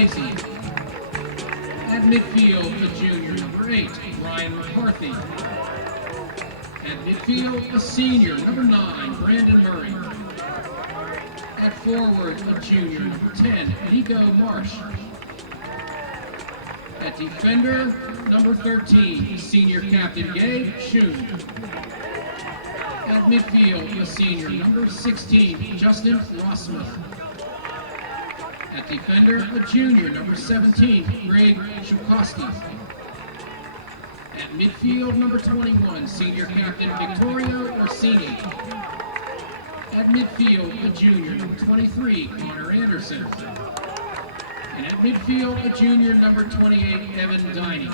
Lacey. At midfield, the junior, number 8, Ryan McCarthy. At midfield, a senior, number 9, Brandon Murray. At forward, a junior, number 10, Nico Marsh. At defender, number 13, senior captain Gabe Schoon. At midfield, a senior, number 16, Justin Rossman. At defender, a junior, number 17, Greg Chukowski. At midfield, number 21, senior captain Victorio Orsini. At midfield, a junior, number 23, Connor Anderson. And at midfield, a junior, number 28, Evan Diney.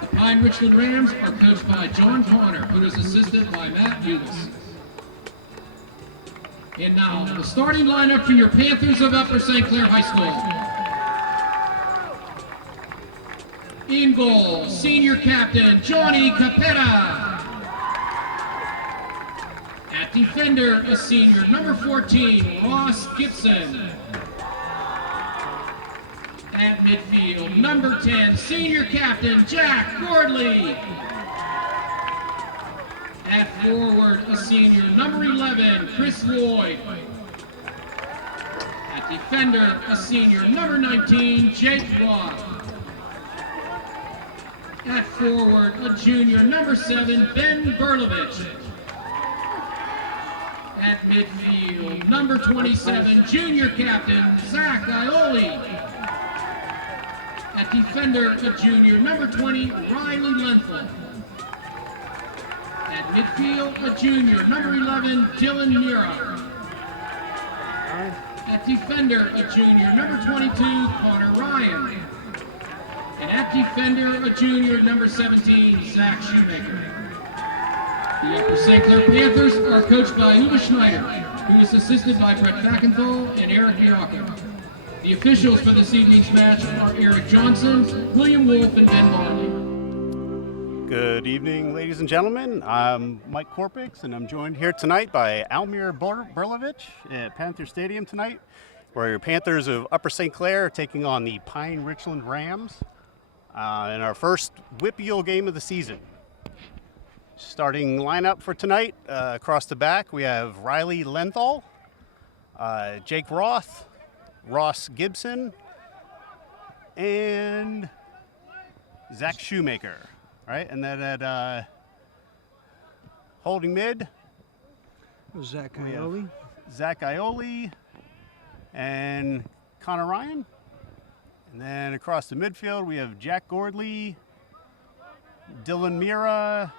The Pine-Richland Rams are coached by John Bonner, who is assisted by Matt Ulis. And now, the starting lineup for your Panthers of Upper St. Clair High School. In goal, senior captain Johnny Capetta. At defender, a senior, number 14, Ross Gibson. At midfield, number 10, senior captain Jack Gordley. At forward, a senior, number 11, Chris Lloyd. At defender, a senior, number 19, Jake Roth. At forward, a junior, number 7, Ben Berlovich. At midfield, number 27, junior captain Zach Ioli. At defender, a junior, number 20, Riley Lenthal. At midfield, a junior, number 11, Dylan Mira. At defender, a junior, number 22, Connor Ryan. And at defender, a junior, number 17, Zach Shoemaker. The Upper St. Clair Panthers are coached by Uwe Schneider, who is assisted by Brett Fackenthal and Eric Yacob. The officials for this evening's match are Eric Johnson, William Wolf, and Ben Barley. Good evening, ladies and gentlemen. I'm Mike Korpix, and I'm joined here tonight by Almir Berlovich at Panther Stadium tonight, where your Panthers of Upper St. Clair are taking on the Pine-Richland Rams in our first Whippeal game of the season. Starting lineup for tonight, across the back, we have Riley Lenthal, Jake Roth, Ross Gibson, and Zach Shoemaker. Right, and then at holding mid, Zach Ioli and Connor Ryan. And then across the midfield, we have Jack Gordley, Dylan Mira,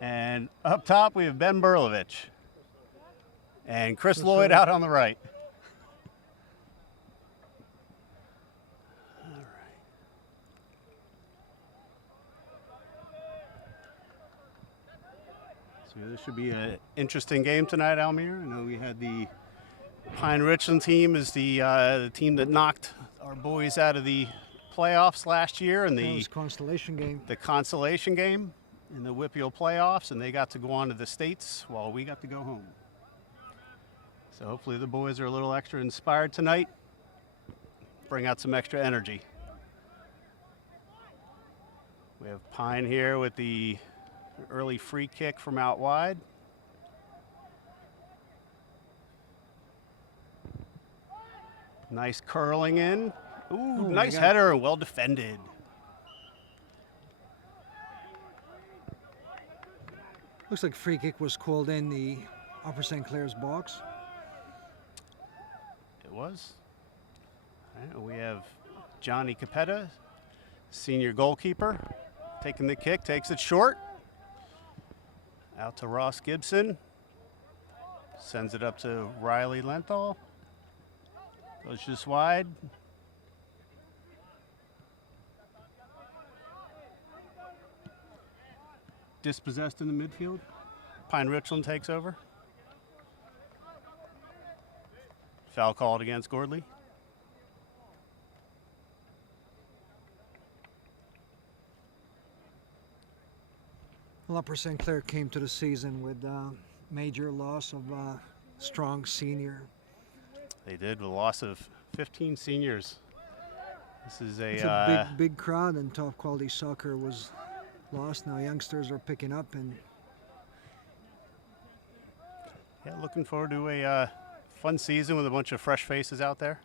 and up top we have Ben Berlovich and Chris Lloyd out on the right. This should be an interesting game tonight, Almir. I know we had the Pine-Richland team is the team that knocked our boys out of the playoffs last year in the consolation game. The consolation game in the Whippeal playoffs, and they got to go on to the States while we got to go home. So hopefully the boys are a little extra inspired tonight. Bring out some extra energy. We have Pine here with the early free kick from out wide. Nice curling in. Ooh, nice header and well defended. Looks like free kick was called in the Upper St. Clair's box. It was. All right, we have Johnny Capetta, senior goalkeeper, taking the kick, takes it short. Out to Ross Gibson. Sends it up to Riley Lenthal. Goes just wide. Dispossessed in the midfield. Pine-Richland takes over. Foul called against Gordley. Well, Upper St. Clair came to the season with major loss of strong senior. They did, with a loss of 15 seniors. This is It's a big crowd, and top quality soccer was lost. Now youngsters are picking up, and yeah, looking forward to a fun season with a bunch of fresh faces out there.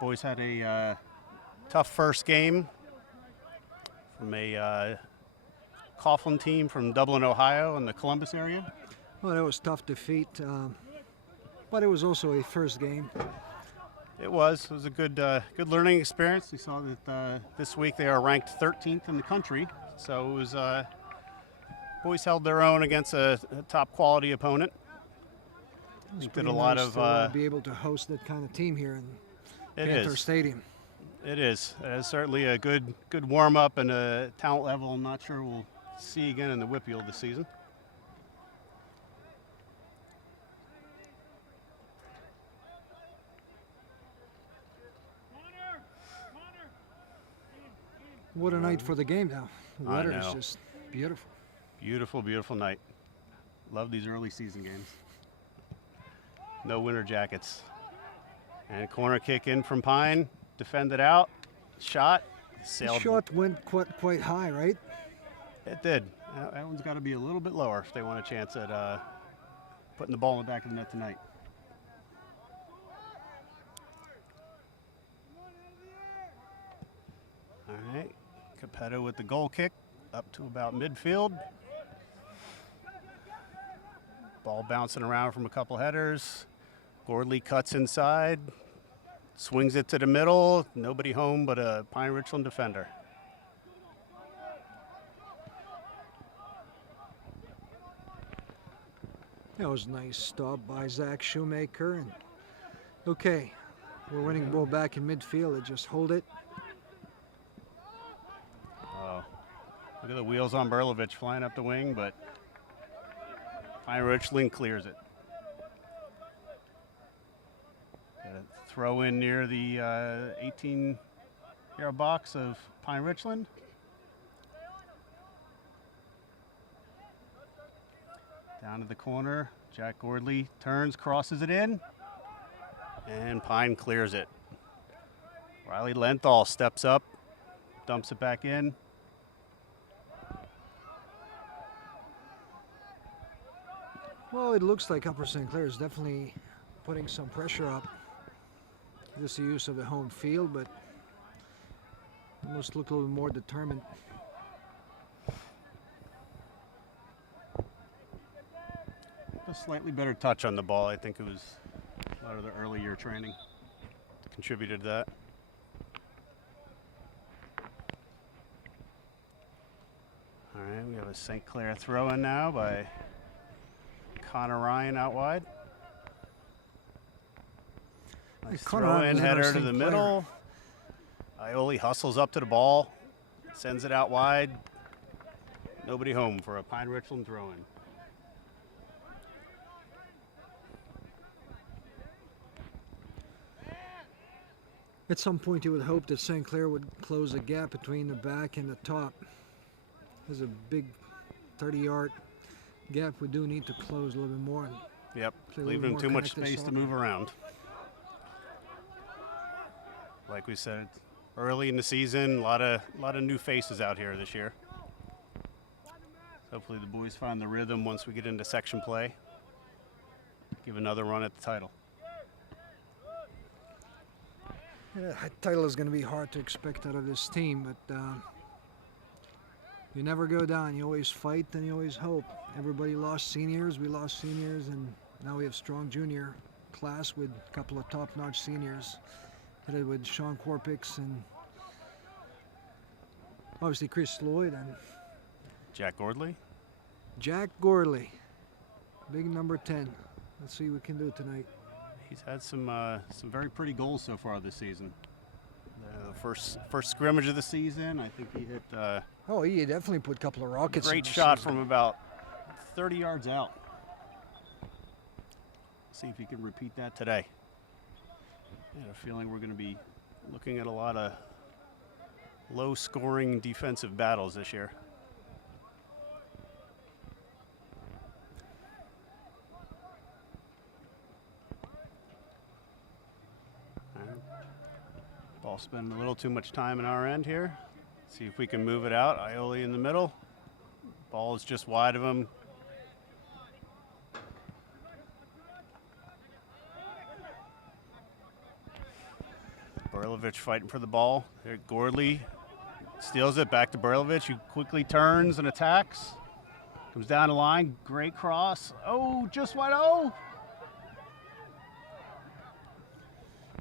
Boys had a tough first game from a Coughlin team from Dublin, Ohio, in the Columbus area. well, it was tough defeat, but it was also a first game. It was a good learning experience. We saw that this week they are ranked 13th in the country, so it was boys held their own against a top quality opponent. It's Did pretty a lot nice of to be able to host that kind of team here in it Panther is. Stadium. It is. It's certainly a good warm up and a talent level I'm not sure we'll see again in the Whitfield this season. What a night for the game now. The I weather is know. just beautiful. Beautiful, beautiful night. Love these early season games. No winter jackets. And corner kick in from Pine. Defended out. Shot. The Sailed. shot went quite high, right? It did. That one's got to be a little bit lower if they want a chance at putting the ball in the back of the net tonight. All right. Capetto with the goal kick up to about midfield. Ball bouncing around from a couple headers. Gordley cuts inside, swings it to the middle. Nobody home but a Pine-Richland defender. That was a nice stop by Zach Shoemaker. And okay, we're winning the ball back in midfield. They just hold it. Oh, look at the wheels on Berlovich flying up the wing, but Pine-Richland clears it. Got a throw in near the 18-yard box of Pine-Richland. Down to the corner, Jack Gordley turns, crosses it in, and Pine clears it. Riley Lenthal steps up, dumps it back in. Well, it looks like Upper St. Clair is definitely putting some pressure up. Just the use of the home field, but almost look a little more determined. A slightly better touch on the ball. I think it was a lot of the early year training contributed to that. All right, we have a St. Clair throw in now by Connor Ryan out wide. Nice Connor throw Ryan in was in our header to St. the Clair. middle. Ioli hustles up to the ball, sends it out wide. Nobody home for a Pine-Richland throw in. At some point, you would hope that St. Clair would close the gap between the back and the top. There's a big 30-yard gap we do need to close a little bit more. Yep, Play a little leaving them more too much connected space to soccer. move around. Like we said, early in the season, a lot of new faces out here this year. Hopefully the boys find the rhythm once we get into section play. Give another run at the title. Yeah, that title is going to be hard to expect out of this team, but you never go down. You always fight and you always hope. Everybody lost seniors. We lost seniors, and now we have strong junior class with a couple of top-notch seniors. Headed with Sean Corpix and obviously Chris Lloyd and Jack Gordley. Jack Gordley, big number 10. Let's see what we can do tonight. He's had some very pretty goals so far this season. The first scrimmage of the season, I think he hit Oh, he definitely put a couple of rockets. in great this shot season. from about 30 yards out. See if he can repeat that today. I have a feeling we're going to be looking at a lot of low-scoring defensive battles this year. Ball spending a little too much time in our end here. See if we can move it out. Ioli in the middle. Ball is just wide of him. Burlovich fighting for the ball. There, Gordley steals it back to Burlovich, who quickly turns and attacks. Comes down the line, great cross. Oh, just wide. Oh!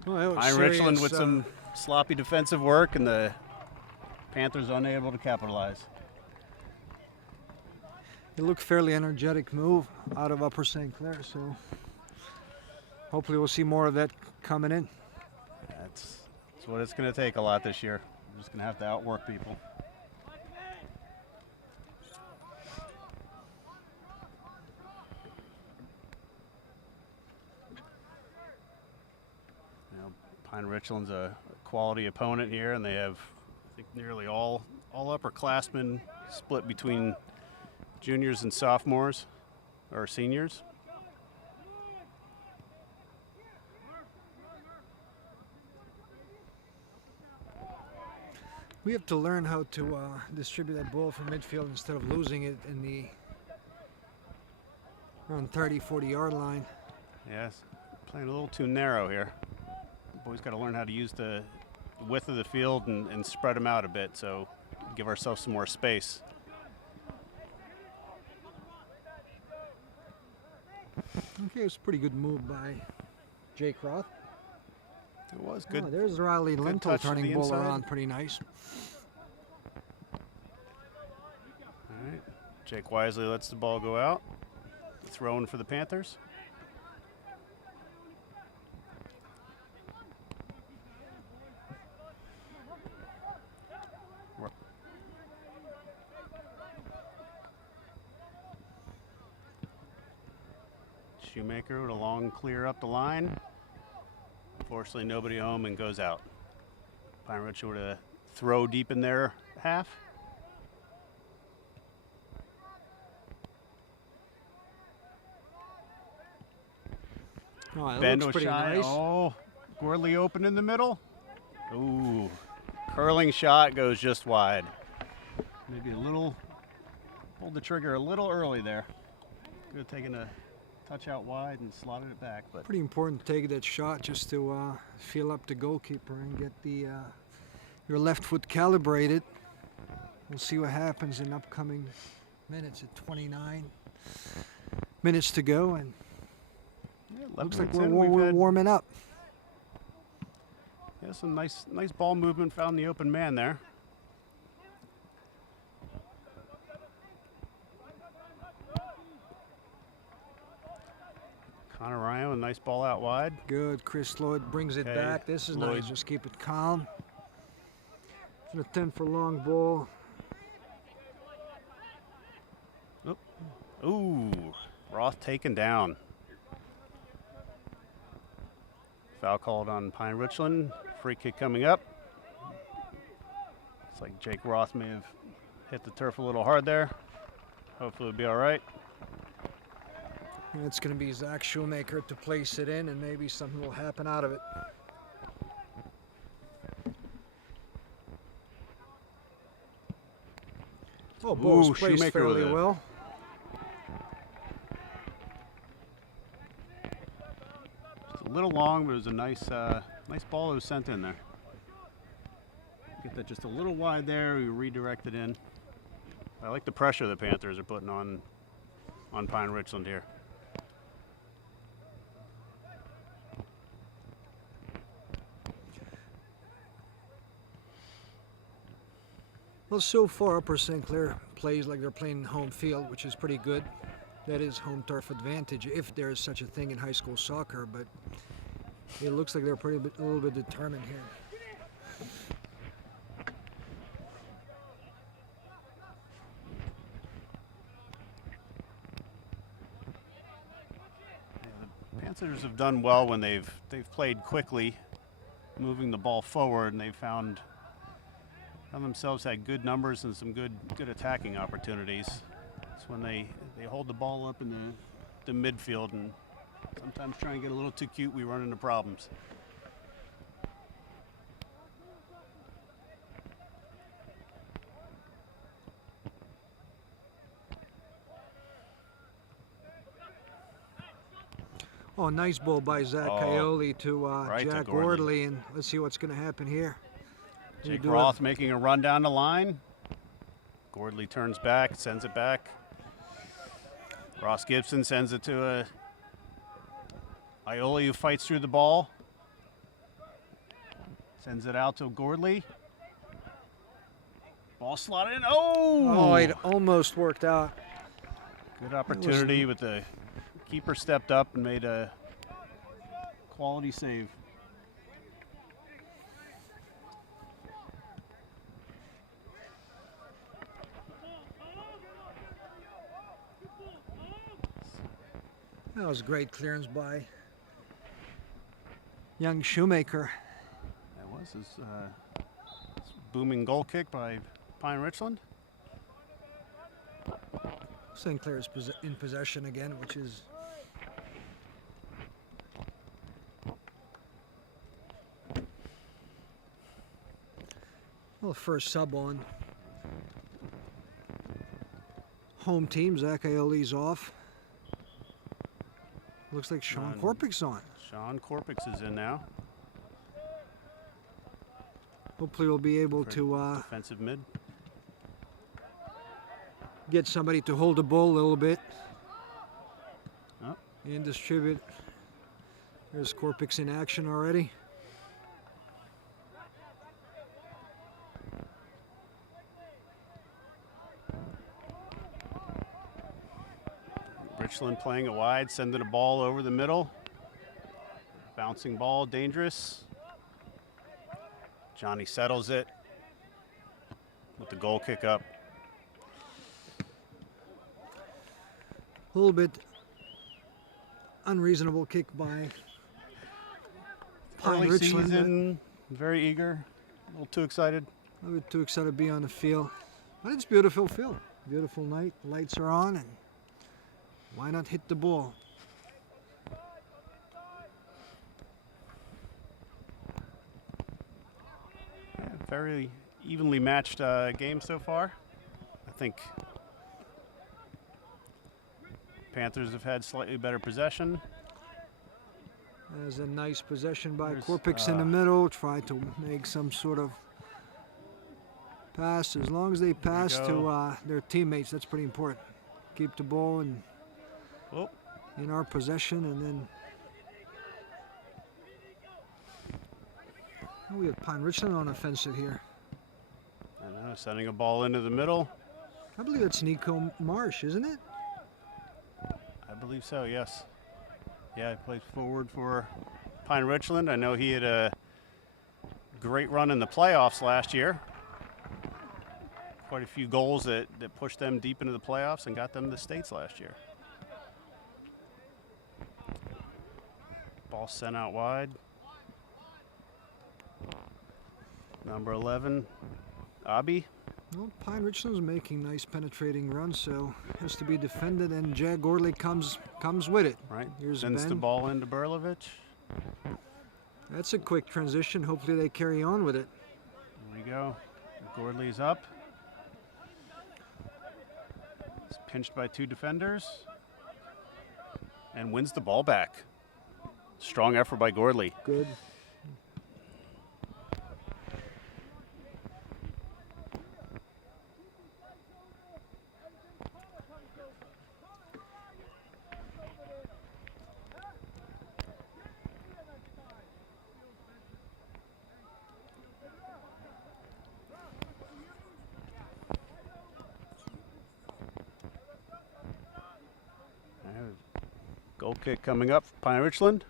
Well, Pine-Richland with some sloppy defensive work, and the Panthers unable to capitalize. It looked fairly energetic move out of Upper St. Clair, so hopefully we'll see more of that coming in. That's what it's going to take a lot this year. We're just going to have to outwork people. Pine-Richland's a quality opponent here, and they have, I think, nearly all upperclassmen split between juniors and sophomores, or seniors. We have to learn how to distribute that ball from midfield instead of losing it in the around 30, 40-yard line. Yes, playing a little too narrow here. Boys got to learn how to use the width of the field and spread them out a bit, so give ourselves some more space. Okay, it's a pretty good move by Jake Roth. It was good. Oh, there's Riley good Lentil touch to turning the ball inside. around pretty nice. All right, Jake wisely lets the ball go out. Throwing for the Panthers. Shoemaker with a long clear up the line. Unfortunately, nobody home and goes out. Pine-Richland with a throw deep in their half. Oh, that Bend looks pretty O'Shea. nice. Oh, Gordley open in the middle. Ooh, curling shot goes just wide. Maybe a little, pulled the trigger a little early there. Could have taken a touch out wide and slotted it back, but Pretty important to take that shot just to feel up the goalkeeper and get the your left foot calibrated. We'll see what happens in upcoming minutes. At 29 minutes to go, and yeah, looks like 11 we're minutes in, we've had- warming up. Yeah, some nice ball movement. Found the open man there. Connor Ryan, a nice ball out wide. Good. Chris Lloyd brings it Okay, back. This is Lloyd. nice. Just keep it calm. It's an attempt for long ball. Ooh, Roth taken down. Foul called on Pine-Richland. Free kick coming up. It's like Jake Roth may have hit the turf a little hard there. Hopefully it'll be all right. And it's going to be Zach Shoemaker to place it in, and maybe something will happen out of it. Oh, ball's Ooh, placed Shoemaker with fairly it. well. Just a little long, but it was a nice ball that was sent in there. Get that just a little wide there. We redirect it in. I like the pressure the Panthers are putting on Pine-Richland here. Well, so far, Upper St. Clair plays like they're playing home field, which is pretty good. That is home turf advantage, if there is such a thing in high school soccer, but it looks like they're a little bit determined here. The Panthers have done well when they've played quickly, moving the ball forward, and they've found themselves had good numbers and some good attacking opportunities. It's when they hold the ball up in the midfield and sometimes try and get a little too cute, we run into problems. Oh, nice ball by Zach Oh, Coyote to right to Jack Gordley. Gordley, and let's see what's going to happen here. We Jake do Roth making a run down the line. Gordley turns back, sends it back. Ross Gibson sends it to Ioli, who fights through the ball. Sends it out to Gordley. Ball slotted in. Oh, it almost worked out. Good opportunity, but the keeper stepped up and made a quality save. That was a great clearance by young Shoemaker. That was his booming goal kick by Pine-Richland. St. Clair's in possession again, which is well, first sub on home team. Zach Ioli's off. Looks like Sean Korpick's on. Sean Korpick is in now. Hopefully we'll be able For to defensive mid. get somebody to hold the ball a little bit Oh. and distribute. There's Korpick's in action already. Richland playing it wide, sending a ball over the middle. Bouncing ball, dangerous. Johnny settles it with the goal kick up. A little bit unreasonable kick by Early Pine-Richland. season, very eager, a little too excited. A little bit too excited to be on the field. But it's beautiful field. Beautiful night. Lights are on, and why not hit the ball? Yeah, very evenly matched game so far. I think Panthers have had slightly better possession. There's a nice possession by There's, Korpick in the middle. Try to make some sort of pass. As long as they pass to their teammates, that's pretty important. Keep the ball in our possession, and then we have Pine-Richland on offensive here. I know, sending a ball into the middle. I believe it's Nico Marsh, isn't it? I believe so, yes. Yeah, he plays forward for Pine-Richland. I know he had a great run in the playoffs last year. Quite a few goals that pushed them deep into the playoffs and got them to the States last year. Ball sent out wide. Number 11, Abi. Well, Pine-Richland's making nice penetrating runs, so has to be defended, and Jack Gordley comes with it. Right, Here's sends Ben. the ball into Berlovich. That's a quick transition. Hopefully they carry on with it. Here we go. Gordley's up. He's pinched by two defenders and wins the ball back. Strong effort by Gordley. Good. Goal kick coming up for Pine-Richland.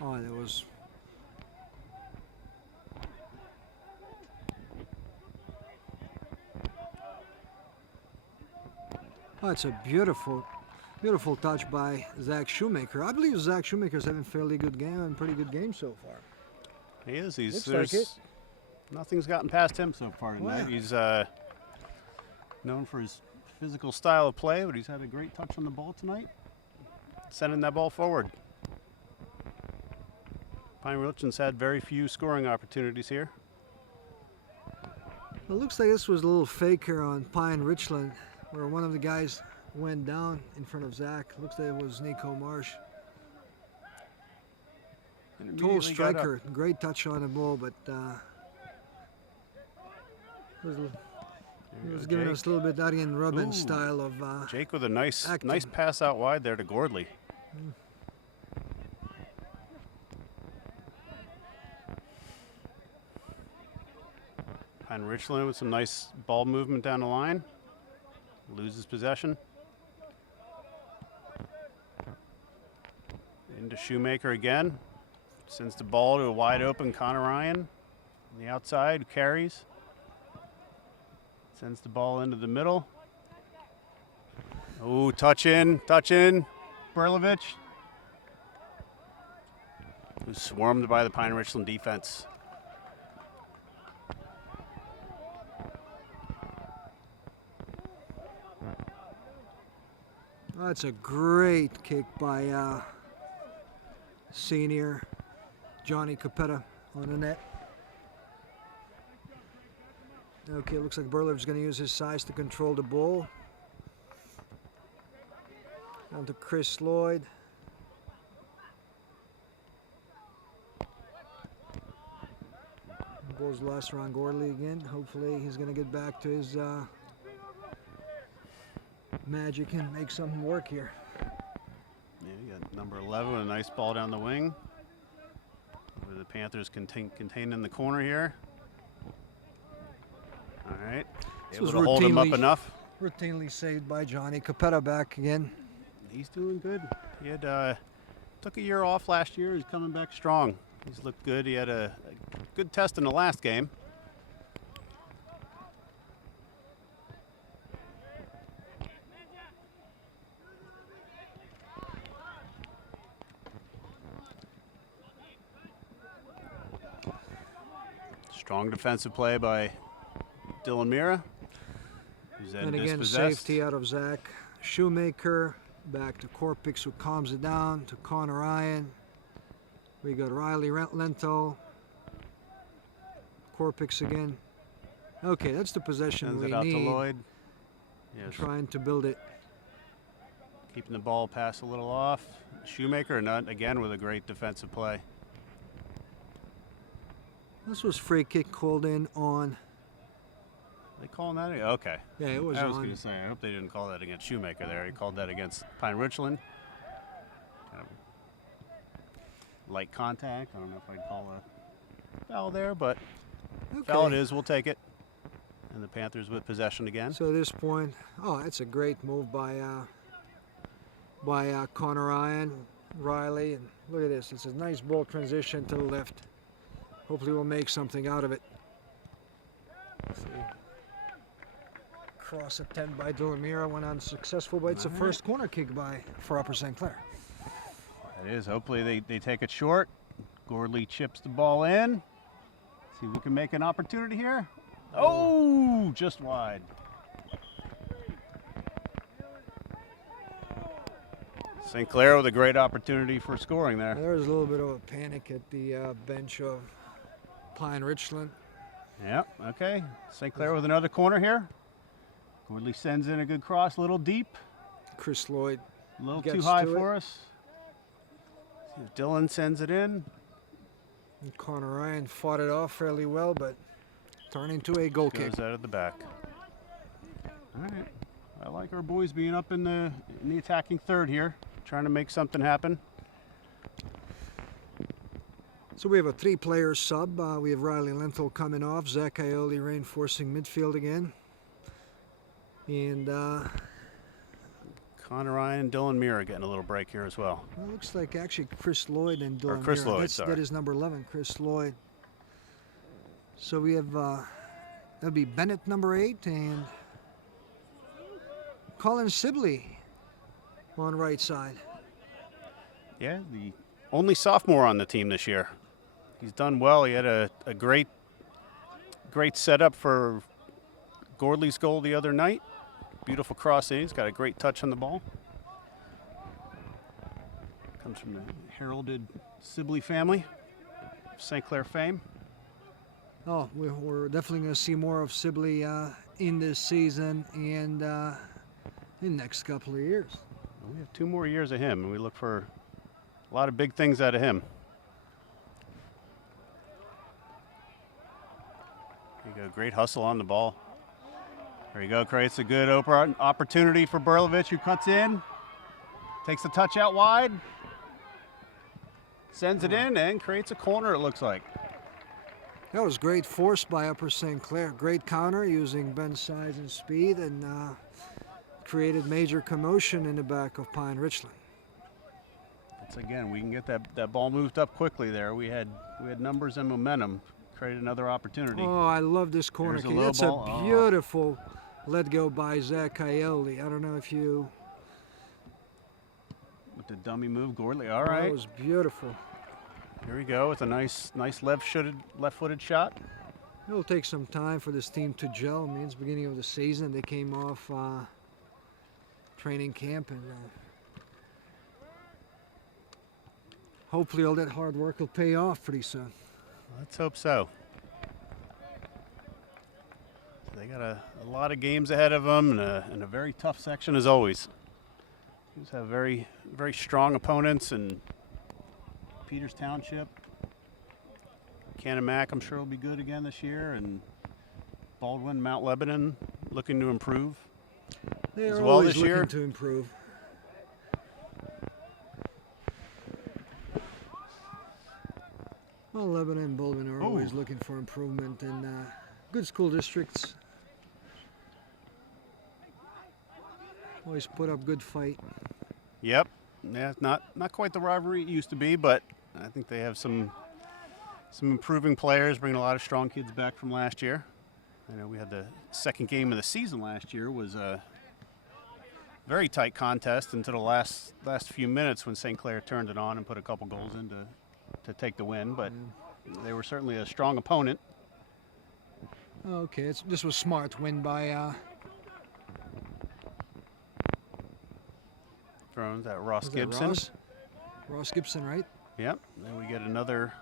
Oh, that was. Oh, it's a beautiful touch by Zach Shoemaker. I believe Zach Shoemaker's having a fairly good game and pretty good game so far. He is. Looks like it. Nothing's gotten past him so far tonight. Wow. He's known for his physical style of play, but he's had a great touch on the ball tonight, sending that ball forward. Pine-Richland's had very few scoring opportunities here. It looks like this was a little faker on Pine-Richland, where one of the guys went down in front of Zach. Looks like it was Nico Marsh. And Tall immediately got up. striker, great touch on the ball, but was There you go, giving Jake. us a little bit Arjen Robben Ooh. style of Jake with a nice acting. pass out wide there to Gordley. Pine-Richland with some nice ball movement down the line. Loses possession. Into Shoemaker again. Sends the ball to a wide open Connor Ryan. On the outside, who carries. Sends the ball into the middle. Oh, touch in. Berlovich. Who's swarmed by the Pine-Richland defense. That's a great kick by senior Johnny Capetta on the net. Okay, looks like Berlovich is going to use his size to control the ball. Down to Chris Lloyd. Ball's lost around Gordley again. Hopefully he's going to get back to his magic and make something work here. Yeah, you got number 11 with a nice ball down the wing. Where the Panthers contained in the corner here. All right. This Able was to hold him up routinely- enough. Routinely saved by Johnny Capetta back again. He's doing good. He had took a year off last year. He's coming back strong. He's looked good. He had a good test in the last game. Strong defensive play by Dylan Mira. Who's then And again, dispossessed. safety out of Zach Shoemaker. Back to Corpix, who calms it down to Connor Ryan. We got Riley Lento. Corpix again. Okay, that's the possession Sends we it out to need. Lloyd. Yes. Trying to build it. Keeping the ball pass a little off. Shoemaker not again with a great defensive play. This was free kick called in on. They calling that? Okay. Yeah, it was I was on. going to say, I hope they didn't call that against Shoemaker there. He called that against Pine-Richland. Kind of light contact. I don't know if I'd call a foul there, but foul it Okay. is. We'll take it. And the Panthers with possession again. So at this point, oh, that's a great move by Connor Ryan, Riley, and look at this. It's a nice ball transition to the left. Hopefully, we'll make something out of it. Let's see. Cross attempt by Dylan Mira went unsuccessful, but it's a All right. first corner kick for Upper St. Clair. It is. Hopefully they take it short. Gordley chips the ball in. See if we can make an opportunity here. Oh, just wide. St. Clair with a great opportunity for scoring there. There was a little bit of a panic at the bench of Pine-Richland. Yep, okay. St. Clair with another corner here. Gordley sends in a good cross, a little deep, Chris Lloyd. a little too Gets high to it. for us. See if Dylan sends it in. And Connor Ryan fought it off fairly well, but turned into a goal kick. Goes out of the back. All right. I like our boys being up in the attacking third here, trying to make something happen. So we have a three-player sub. We have Riley Lenthal coming off, Zach Ioli reinforcing midfield again. And Connor Ryan and Dylan Mira getting a little break here as well. it looks like actually Chris Lloyd and Dylan Chris Mira. Lloyd, sorry. That is number 11, Chris Lloyd. So we have, that'll be Bennett number 8 and Colin Sibley on right side. Yeah, the only sophomore on the team this year. He's done well. He had a great setup for Gordley's goal the other night. Beautiful cross in. He's got a great touch on the ball. Comes from the heralded Sibley family, St. Clair fame. Oh, we're definitely going to see more of Sibley in this season. And in the next couple of years. We have 2 more years of him, and we look for a lot of big things out of him. There you go, great hustle on the ball. There you go, creates a good opportunity for Berlovich, who cuts in, takes the touch out wide, sends it in, and creates a corner, it looks like. That was great force by Upper St. Clair. Great counter using Ben's size and speed, and created major commotion in the back of Pine-Richland. Once again, we can get that ball moved up quickly there. We had numbers and momentum. Created another opportunity. Oh, I love this corner kick. That's a beautiful let go by Zach Coyote. I don't know if you... With the dummy move, Gordley. All right. That was beautiful. Here we go with a nice left-footed shot. It'll take some time for this team to gel. I mean, it's the beginning of the season. They came off training camp, and hopefully all that hard work will pay off pretty soon. Let's hope so. They got a lot of games ahead of them, and a very tough section as always. Teams have very, very strong opponents, and Peters Township, Canamac, I'm sure will be good again this year, and Baldwin, Mount Lebanon, looking to improve. They're as well always this year. looking to improve. Well, Lebanon and Baldwin are always looking for improvement, and good school districts always put up good fight. Yep. Yeah, not quite the rivalry it used to be, but I think they have some improving players, bringing a lot of strong kids back from last year. I know we had the second game of the season last year, was a very tight contest until the last few minutes when St. Clair turned it on and put a couple goals in to take the win, but they were certainly a strong opponent. Okay, this was smart win by Throws at Ross Gibson. Ross Gibson, right? Yep. Then we get another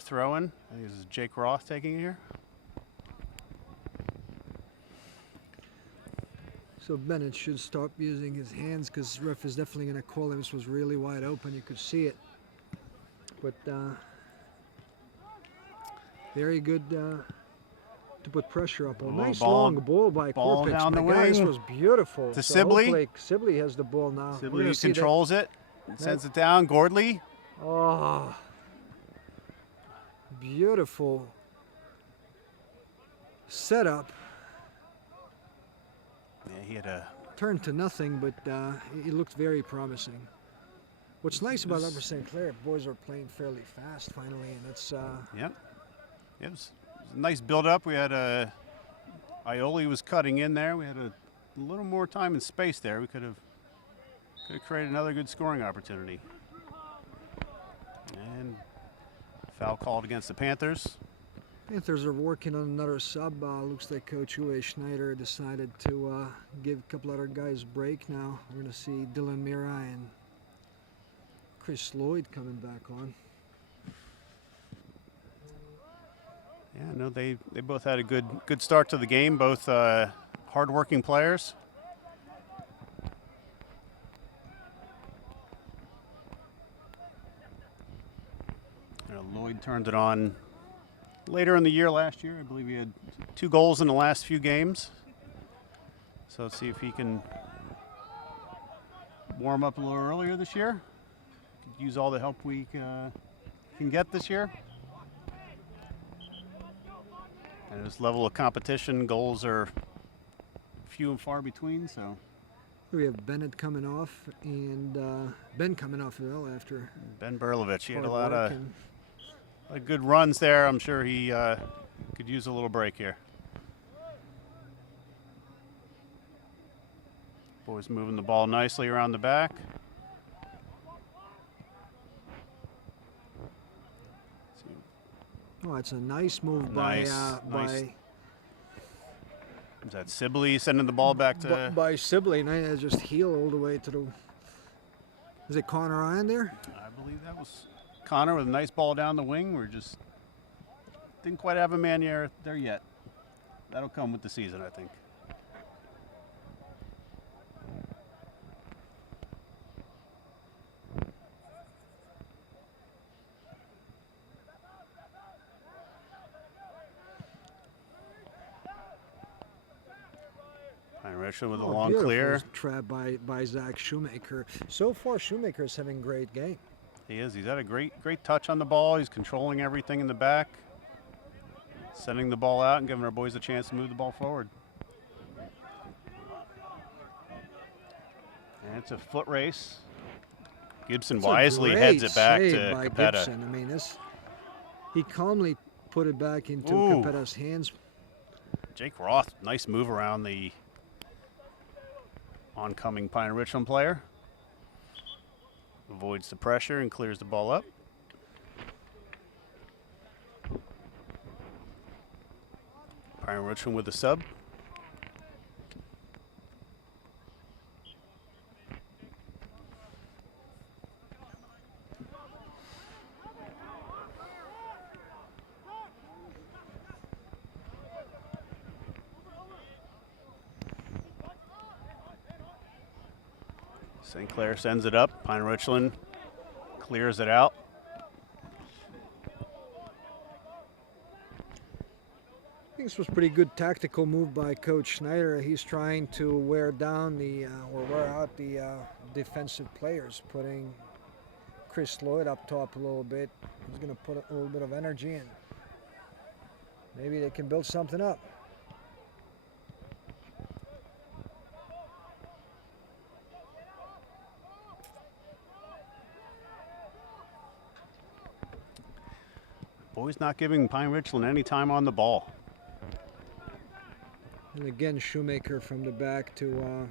throw in. I think this is Jake Roth taking it here. So Bennett should stop using his hands, because ref is definitely going to call him. This was really wide open. You could see it. But very good to put pressure up on. Nice long ball by Korpich. Down the This wing. was beautiful. To So Sibley. hopefully Sibley has the ball now. Sibley controls it and sends it down. Gordley. Oh, beautiful setup. Yeah, he had a Turned to nothing, but it looked very promising. What's nice about Upper St. Clair, boys are playing fairly fast finally, and it's Yep. It was a nice build-up. We had Ioli was cutting in there. We had a little more time and space there. We could have created another good scoring opportunity. And foul called against the Panthers. Panthers are working on another sub. Looks like Coach Uwe Schneider decided to give a couple other guys a break now. We're going to see Dylan Mira and Chris Lloyd coming back on. Yeah, no, they both had a good start to the game. Both hard-working players. Lloyd turned it on later in the year last year. I believe he had 2 goals in the last few games. So let's see if he can warm up a little earlier this year. Could use all the help we can get this year. And this level of competition, goals are few and far between. So We have Bennett coming off, and Ben coming off as well after Ben Berlovich, he had a hard lot work, of and good runs there. I'm sure he could use a little break here. Boys moving the ball nicely around the back. Oh, it's a nice move Nice. by Is that Sibley sending the ball back to? by Sibley, and I just heel all the way to the. Is it Connor Ryan there? I believe that was Connor with a nice ball down the wing. We're just didn't quite have a man there yet. That'll come with the season, I think. Pine-Richland with a Oh, long beautiful clear. trap by Zach Shoemaker. So far, Shoemaker's having a great game. He is. He's had a great touch on the ball. He's controlling everything in the back, sending the ball out and giving our boys a chance to move the ball forward. And it's a foot race. Gibson It's a wisely great heads it back save to by Capetta. Gibson. I mean, he calmly put it back into Ooh. Capetta's hands. Jake Roth, nice move around the oncoming Pine-Richland player. Avoids the pressure and clears the ball up. Pine-Richland with a sub. St. Clair sends it up. Pine-Richland clears it out. I think this was a pretty good tactical move by Coach Schneider. He's trying to wear down or wear out the defensive players, putting Chris Lloyd up top a little bit. He's going to put a little bit of energy in. Maybe they can build something up. Boys not giving Pine-Richland any time on the ball. And again, Shoemaker from the back to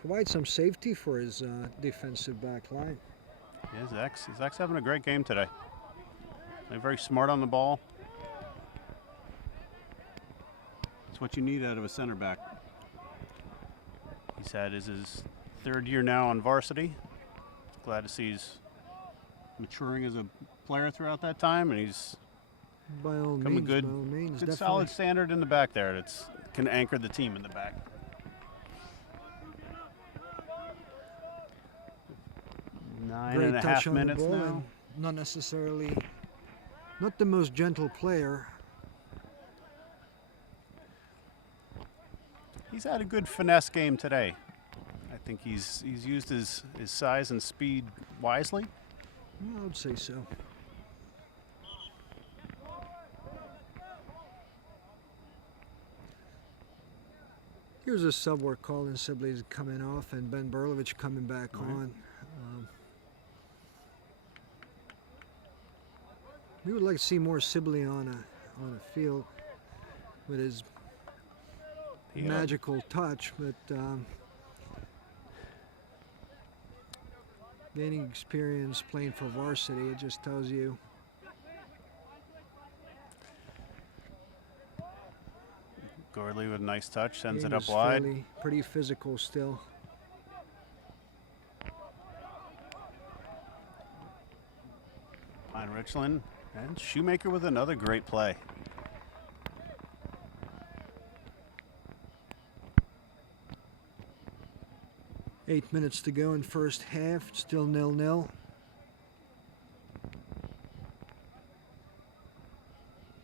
provide some safety for his defensive back line. Yeah, Zach's having a great game today. They're very smart on the ball. That's what you need out of a center back. He's had his third year now on varsity. Glad to see he's maturing as a player throughout that time, and he's By all become means, a good, by all means, good definitely. solid standard in the back there. That's can anchor the team in the back. Nine Great and a touch half on the minutes ball, now. and not necessarily, not the most gentle player. He's had a good finesse game today. I think he's used his size and speed wisely. I would say so. Here's a sub where Colin Sibley's coming off and Ben Berlovich coming back on. We would like to see more Sibley on a field with his magical touch, but gaining experience playing for varsity, it just tells you. Gordley with a nice touch, sends Game it up is wide. pretty physical still. Pine-Richland and Shoemaker with another great play. Eight minutes to go in first half, still 0-0.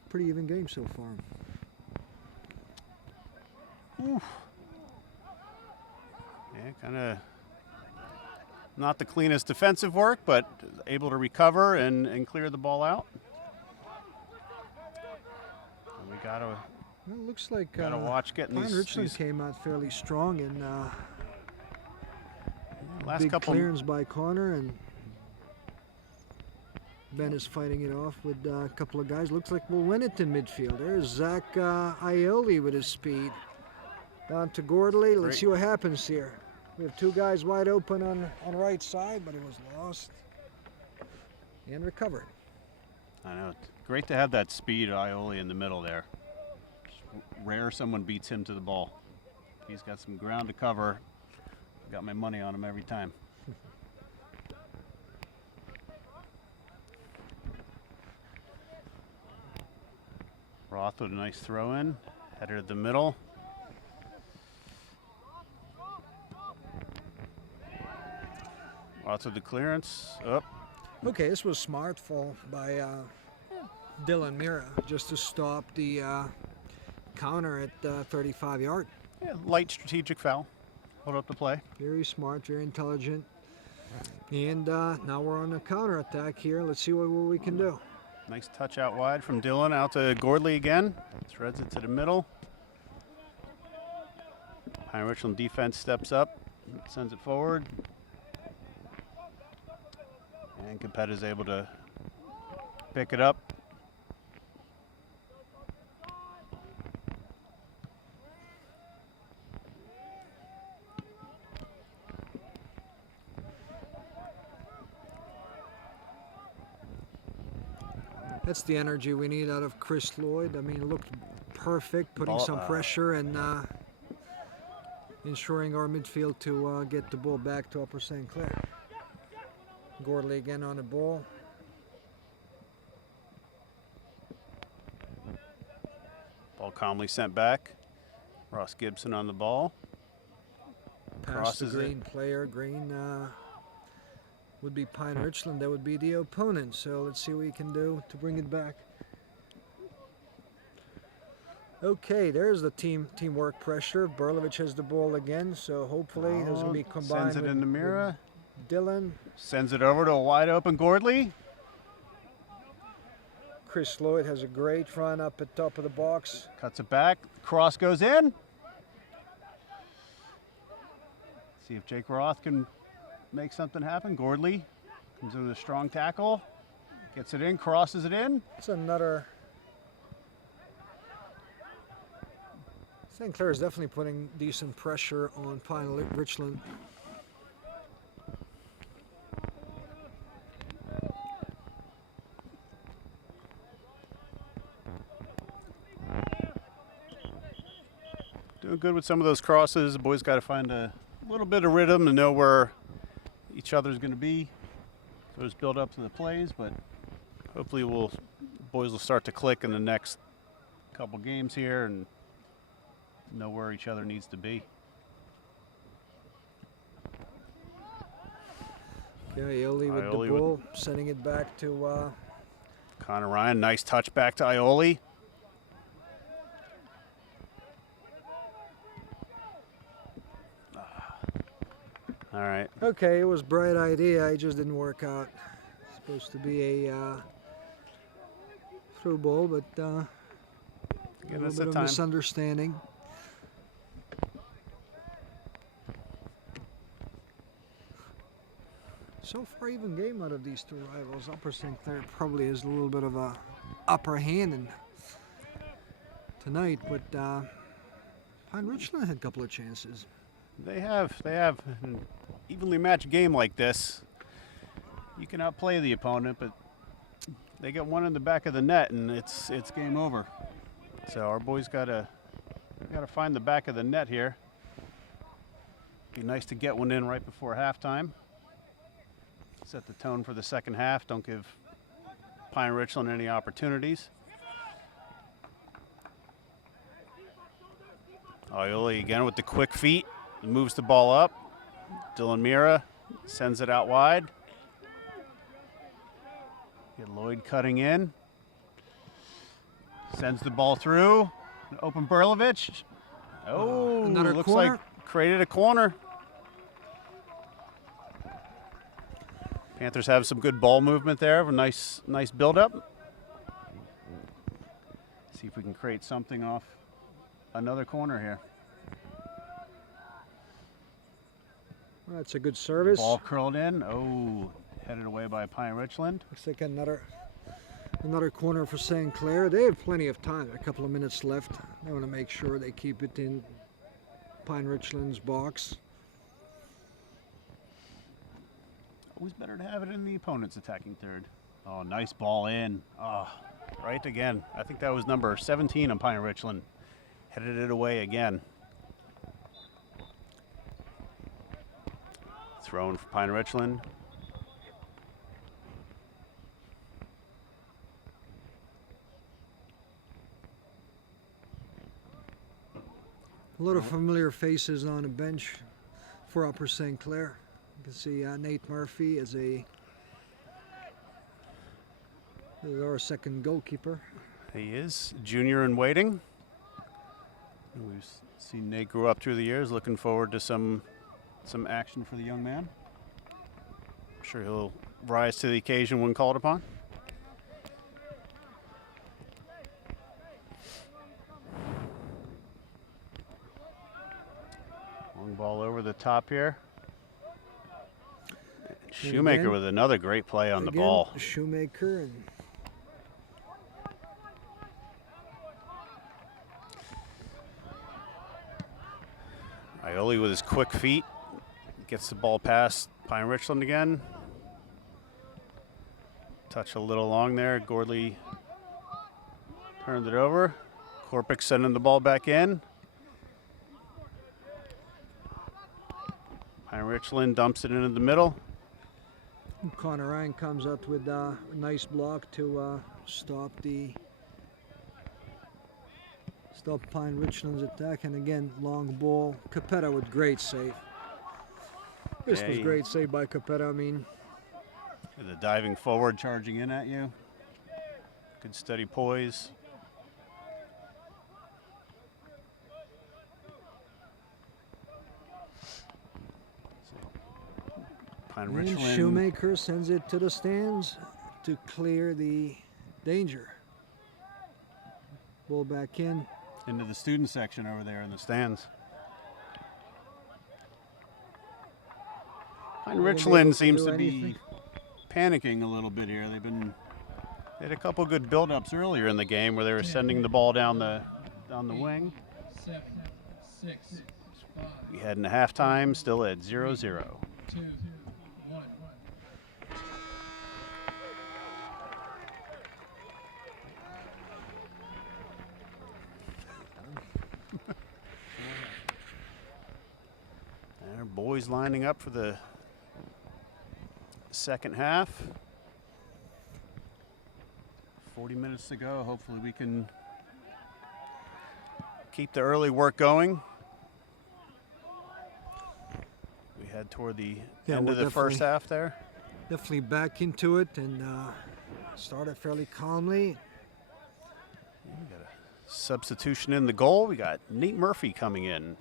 Pretty even game so far. Oof. Yeah, kind of not the cleanest defensive work, but able to recover and clear the ball out. And we gotta Well, it looks like watch getting Pine-Richland these came out fairly strong in last big couple. clearance by Connor, and Ben is fighting it off with a couple of guys. Looks like we'll win it in midfield. There's Zach Aioli with his speed. Down to Gordley. Let's Great. see what happens here. We have two guys wide open on right side, but it was lost and recovered. I know. Great to have that speed, Aioli, in the middle there. It's rare someone beats him to the ball. He's got some ground to cover. Got my money on him every time. Roth with a nice throw in. Header to the middle. Roth with the clearance. Up. Okay, this was smart fall by Dylan Mira just to stop the counter at 35 yard. Yeah, light strategic foul. Hold up the play. Very smart, very intelligent. And now we're on the counter attack here. Let's see what we can do. Nice touch out wide from Dylan out to Gordley again. Threads it to the middle. Pine-Richland defense steps up, sends it forward. And Capeta's able to pick it up. That's the energy we need out of Chris Lloyd. I mean, it looked perfect, putting some pressure and ensuring our midfield to get the ball back to Upper St. Clair. Gordley again on the ball. Ball calmly sent back. Ross Gibson on the ball. Past Crosses the green it. player. Green would be Pine-Richland. That would be the opponent. So let's see what we can do to bring it back. Okay, there's the teamwork pressure. Berlovich has the ball again, so hopefully there's going to be combined Sends it with, in the mirror. with Dylan. Sends it over to a wide open Gordley. Chris Lloyd has a great run up at top of the box. Cuts it back. Cross goes in. See if Jake Roth can make something happen. Gordley comes in with a strong tackle. Gets it in, crosses it in. It's another. St. Clair is definitely putting decent pressure on Pine-Richland. Doing good with some of those crosses. The boys got to find a little bit of rhythm to know where each other's going to be. So just build up to the plays, but hopefully boys will start to click in the next couple games here and know where each other needs to be. Okay, Ioli with Ioli the ball, sending it back to Connor Ryan, nice touch back to Ioli. All right. Okay, it was a bright idea. It just didn't work out. It's supposed to be a through ball, but a Give little us bit the of time. misunderstanding. So far, even game out of these two rivals. Upper St. Clair probably has a little bit of a upper hand tonight, but Pine-Richland had a couple of chances. They have an evenly matched game like this. You can outplay the opponent, but they get one in the back of the net and it's game over. So our boys gotta find the back of the net here. Be nice to get one in right before halftime. Set the tone for the second half. Don't give Pine-Richland any opportunities. Ioli again with the quick feet. He moves the ball up. Dylan Mira sends it out wide. Get Lloyd cutting in. Sends the ball through. Open Berlovich. Oh, another looks corner. like created a corner. Panthers have some good ball movement there. A nice build-up. See if we can create something off another corner here. Well, that's a good service. Ball curled in. Oh, headed away by Pine-Richland. Looks like another corner for St. Clair. They have plenty of time. A couple of minutes left. They want to make sure they keep it in Pine-Richland's box. Always better to have it in the opponent's attacking third. Oh, nice ball in. Oh, right again. I think that was number 17 on Pine-Richland. Headed it away again. Thrown for Pine-Richland. A lot of familiar faces on the bench for Upper St. Clair. You can see Nate Murphy as our second goalkeeper. He is junior in waiting. We've seen Nate grow up through the years. Looking forward to some action for the young man. I'm sure he'll rise to the occasion when called upon. Long ball over the top here. Shoemaker again, with another great play on the ball. Shoemaker and Ioli with his quick feet gets the ball past Pine-Richland again. Touch a little long there. Gordley turned it over. Korpic sending the ball back in. Pine-Richland dumps it into the middle. Connor Ryan comes up with a nice block to stop Pine-Richland's attack, and again, long ball. Capetta with great save. This was great save by Capetta. I mean, the diving forward, charging in at you. Good steady poise. and Pine-Richland. Shoemaker sends it to the stands to clear the danger. Ball back in. Into the student section over there in the stands. Pine-Richland seems to be panicking a little bit here. They had a couple good build-ups earlier in the game where they were sending the ball down the wing. 7, 6, 5, We head into halftime, still at 0-0. 2, 1. Our boys lining up for the second half. 40 minutes to go. Hopefully we can keep the early work going. We head toward the end of the first half there. Definitely back into it and started fairly calmly. We got a substitution in the goal. We got Nate Murphy coming in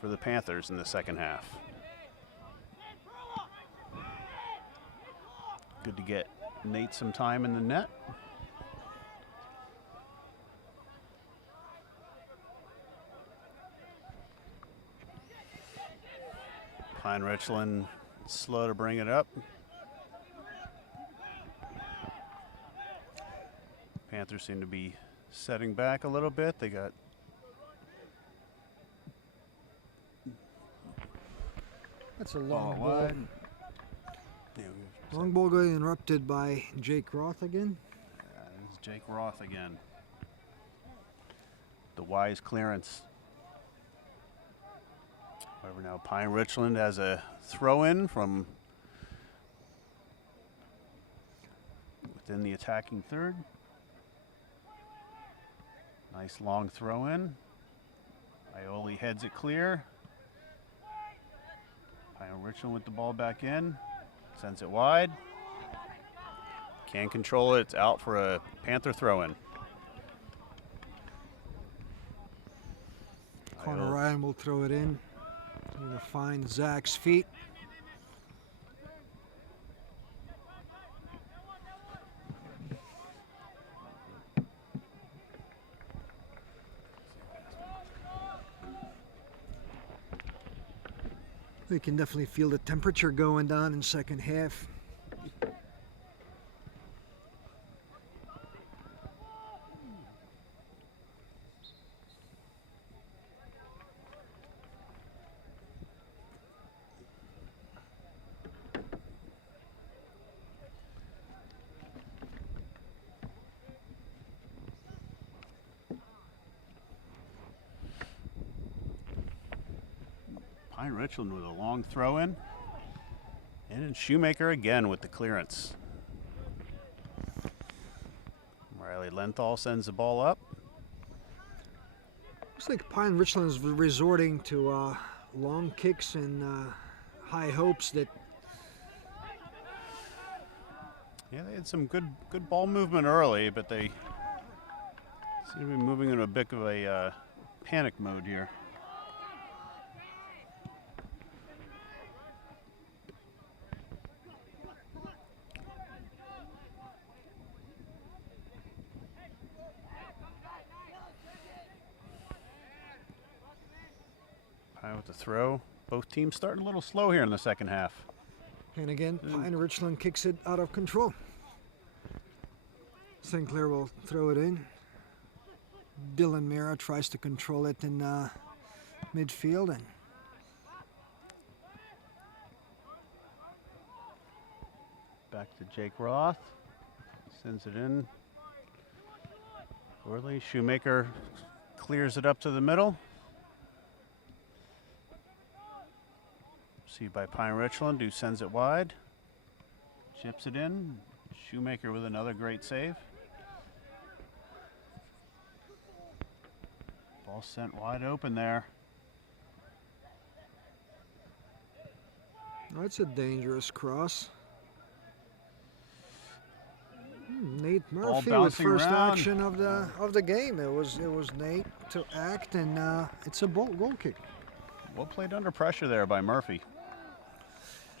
for the Panthers in the second half. Good to get Nate some time in the net. Pine-Richland slow to bring it up. Panthers seem to be setting back a little bit. They got That's a long ball. wide. Yeah, Long ball got interrupted by Jake Roth again. it's Jake Roth again. The wise clearance. However, now Pine-Richland has a throw-in from within the attacking third. Nice long throw-in. Ioli heads it clear. Pine-Richland with the ball back in. Sends it wide. Can't control it. It's out for a Panther throw-in. Connor Ryan will throw it in. Going to find Zach's feet. We can definitely feel the temperature going down in second half. Pine-Richland with a long throw-in. And then Shoemaker again with the clearance. Riley Lenthal sends the ball up. Looks like Pine-Richland is resorting to long kicks and high hopes that. Yeah, they had some good ball movement early, but they seem to be moving in a bit of a panic mode here. Pine with the throw. Both teams starting a little slow here in the second half. And again, Pine-Richland kicks it out of control. St. Clair will throw it in. Dylan Mira tries to control it in midfield, and back to Jake Roth. Sends it in. Gorley, Shoemaker clears it up to the middle. Received by Pine-Richland, who sends it wide. Chips it in. Shoemaker with another great save. Ball sent wide open there. that's a dangerous cross. Nate Murphy with first around. action of the game. It was Nate to act, and it's a goal kick. Well played under pressure there by Murphy.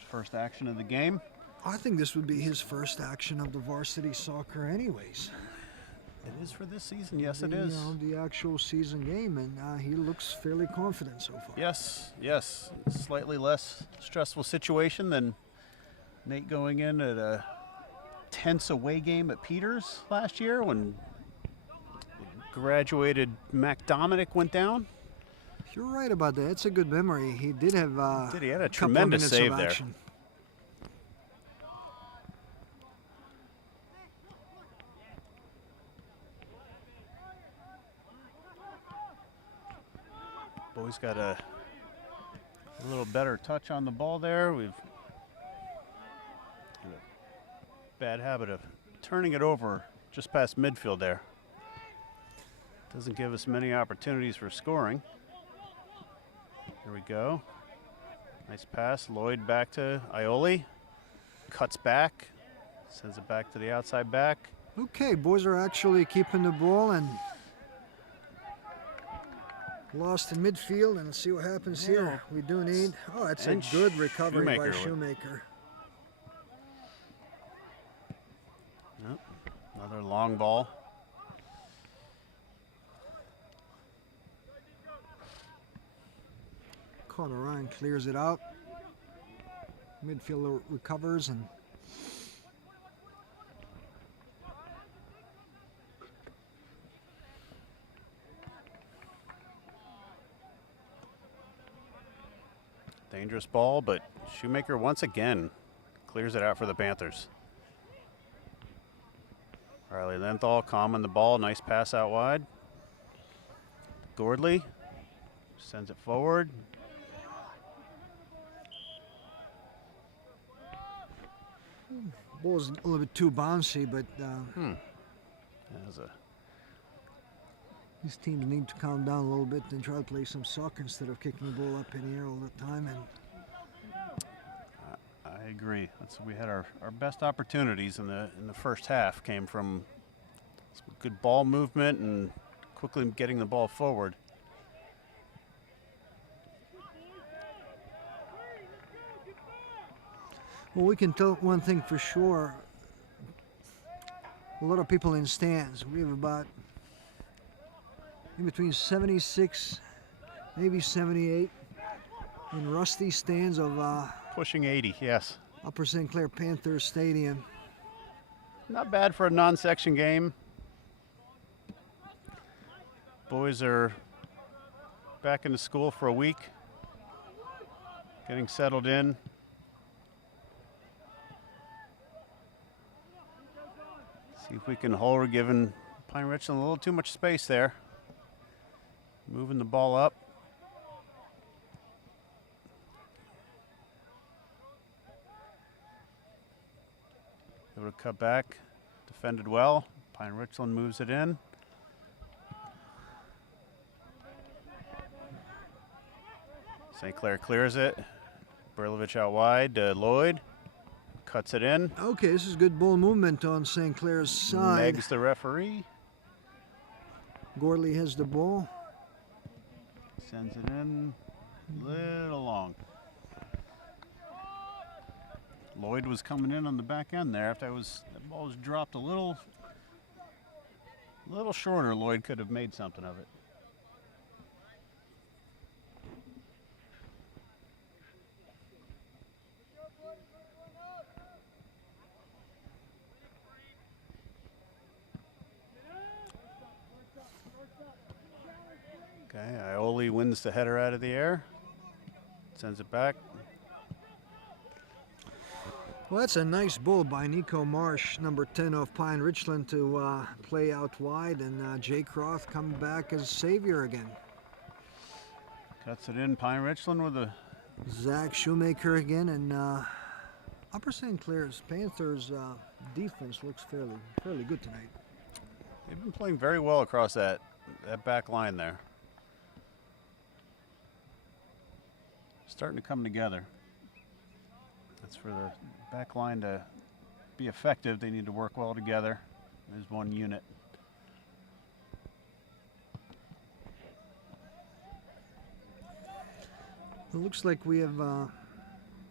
First action of the game. I think this would be his first action of the varsity soccer anyways. It is for this season, yes it is. The actual season game, and he looks fairly confident so far. Yes, yes. Slightly less stressful situation than Nate going in at a tense away game at Peters last year when graduated Mac Dominic went down. You're right about that. It's a good memory. He did have He had a couple of tremendous minutes save of there. action. Boys got a little better touch on the ball there. We've got a bad habit of turning it over just past midfield there. Doesn't give us many opportunities for scoring. Here we go. Nice pass. Lloyd back to Ioli. Cuts back. Sends it back to the outside back. Okay, boys are actually keeping the ball and lost in midfield, and let's see what happens here. We do need, that's a And good recovery by Shoemaker. Shoemaker. Yep. Another long ball. Connor Ryan clears it out. Midfielder recovers, and Dangerous ball, but Shoemaker once again clears it out for the Panthers. Riley Lenthal calming the ball. Nice pass out wide. Gordley sends it forward. ball's a little bit too bouncy, but these teams need to calm down a little bit and try to play some soccer instead of kicking the ball up in the air all the time. And I agree. We had our best opportunities in the first half came from some good ball movement and quickly getting the ball forward. well, we can tell one thing for sure. A lot of people in stands. We have about in between 76, maybe 78 in rusty stands of Pushing 80, yes. Upper St. Clair Panthers Stadium. Not bad for a non-section game. Boys are back into school for a week, getting settled in. See if we can hold. We're giving Pine-Richland a little too much space there. Moving the ball up. Able to cut back. Defended well. Pine-Richland moves it in. St. Clair clears it. Berlovich out wide. Lloyd cuts it in. Okay, this is good ball movement on St. Clair's side. Negs the referee. Gorley has the ball. Sends it in a little long. Lloyd was coming in on the back end there. If that ball was dropped a little shorter, Lloyd could have made something of it. Okay, Ioli wins the header out of the air. Sends it back. Well, that's a nice bull by Nico Marsh, number 10 of Pine-Richland, to play out wide, and Jay Croft coming back as savior again. Cuts it in, Pine-Richland with a... Zach Shoemaker again, and Upper St. Clair's Panthers defense looks fairly good tonight. They've been playing very well across that back line there. Starting to come together. That's for the back line to be effective. They need to work well together as one unit. It looks like we have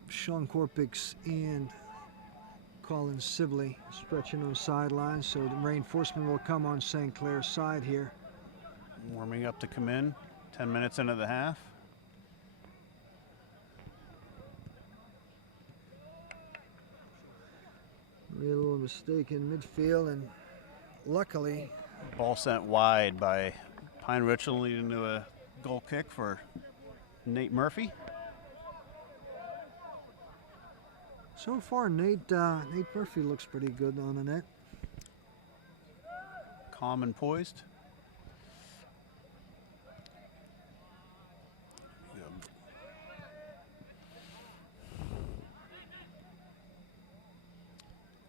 Sean Corpix and Colin Sibley stretching on sidelines, so the reinforcement will come on St. Clair's side here. Warming up to come in, 10 minutes into the half. Made a little mistake in midfield, and luckily... Ball sent wide by Pine-Richland, leading to a goal kick for Nate Murphy. So far, Nate Murphy looks pretty good on the net. Calm and poised.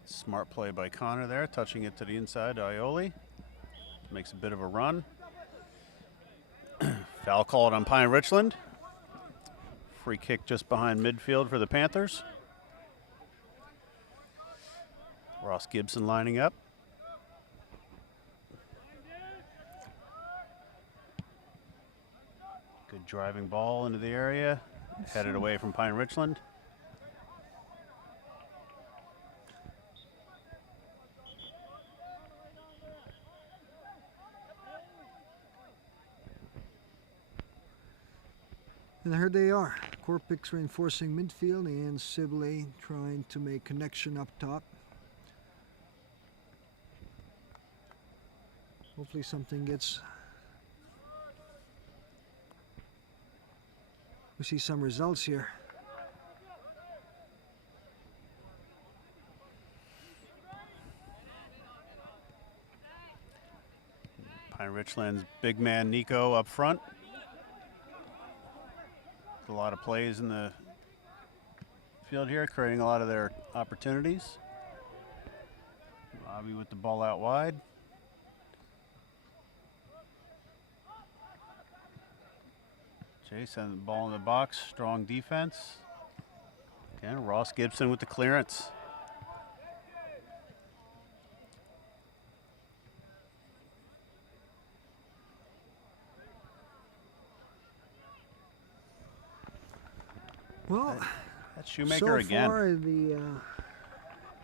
Smart play by Connor there, touching it to the inside to Ioli. Makes a bit of a run. Foul called on Pine-Richland. Free kick just behind midfield for the Panthers. Ross Gibson lining up. Good driving ball into the area. Headed away from Pine-Richland. And here they are. Corpix reinforcing midfield and Sibley trying to make connection up top. Hopefully something gets... We see some results here. Pine-Richland's big man Nico up front. A lot of plays in the field here, creating a lot of their opportunities. Robbie with the ball out wide. Jay sends the ball in the box, strong defense. Again, Ross Gibson with the clearance. Well, that's Shoemaker so again. far the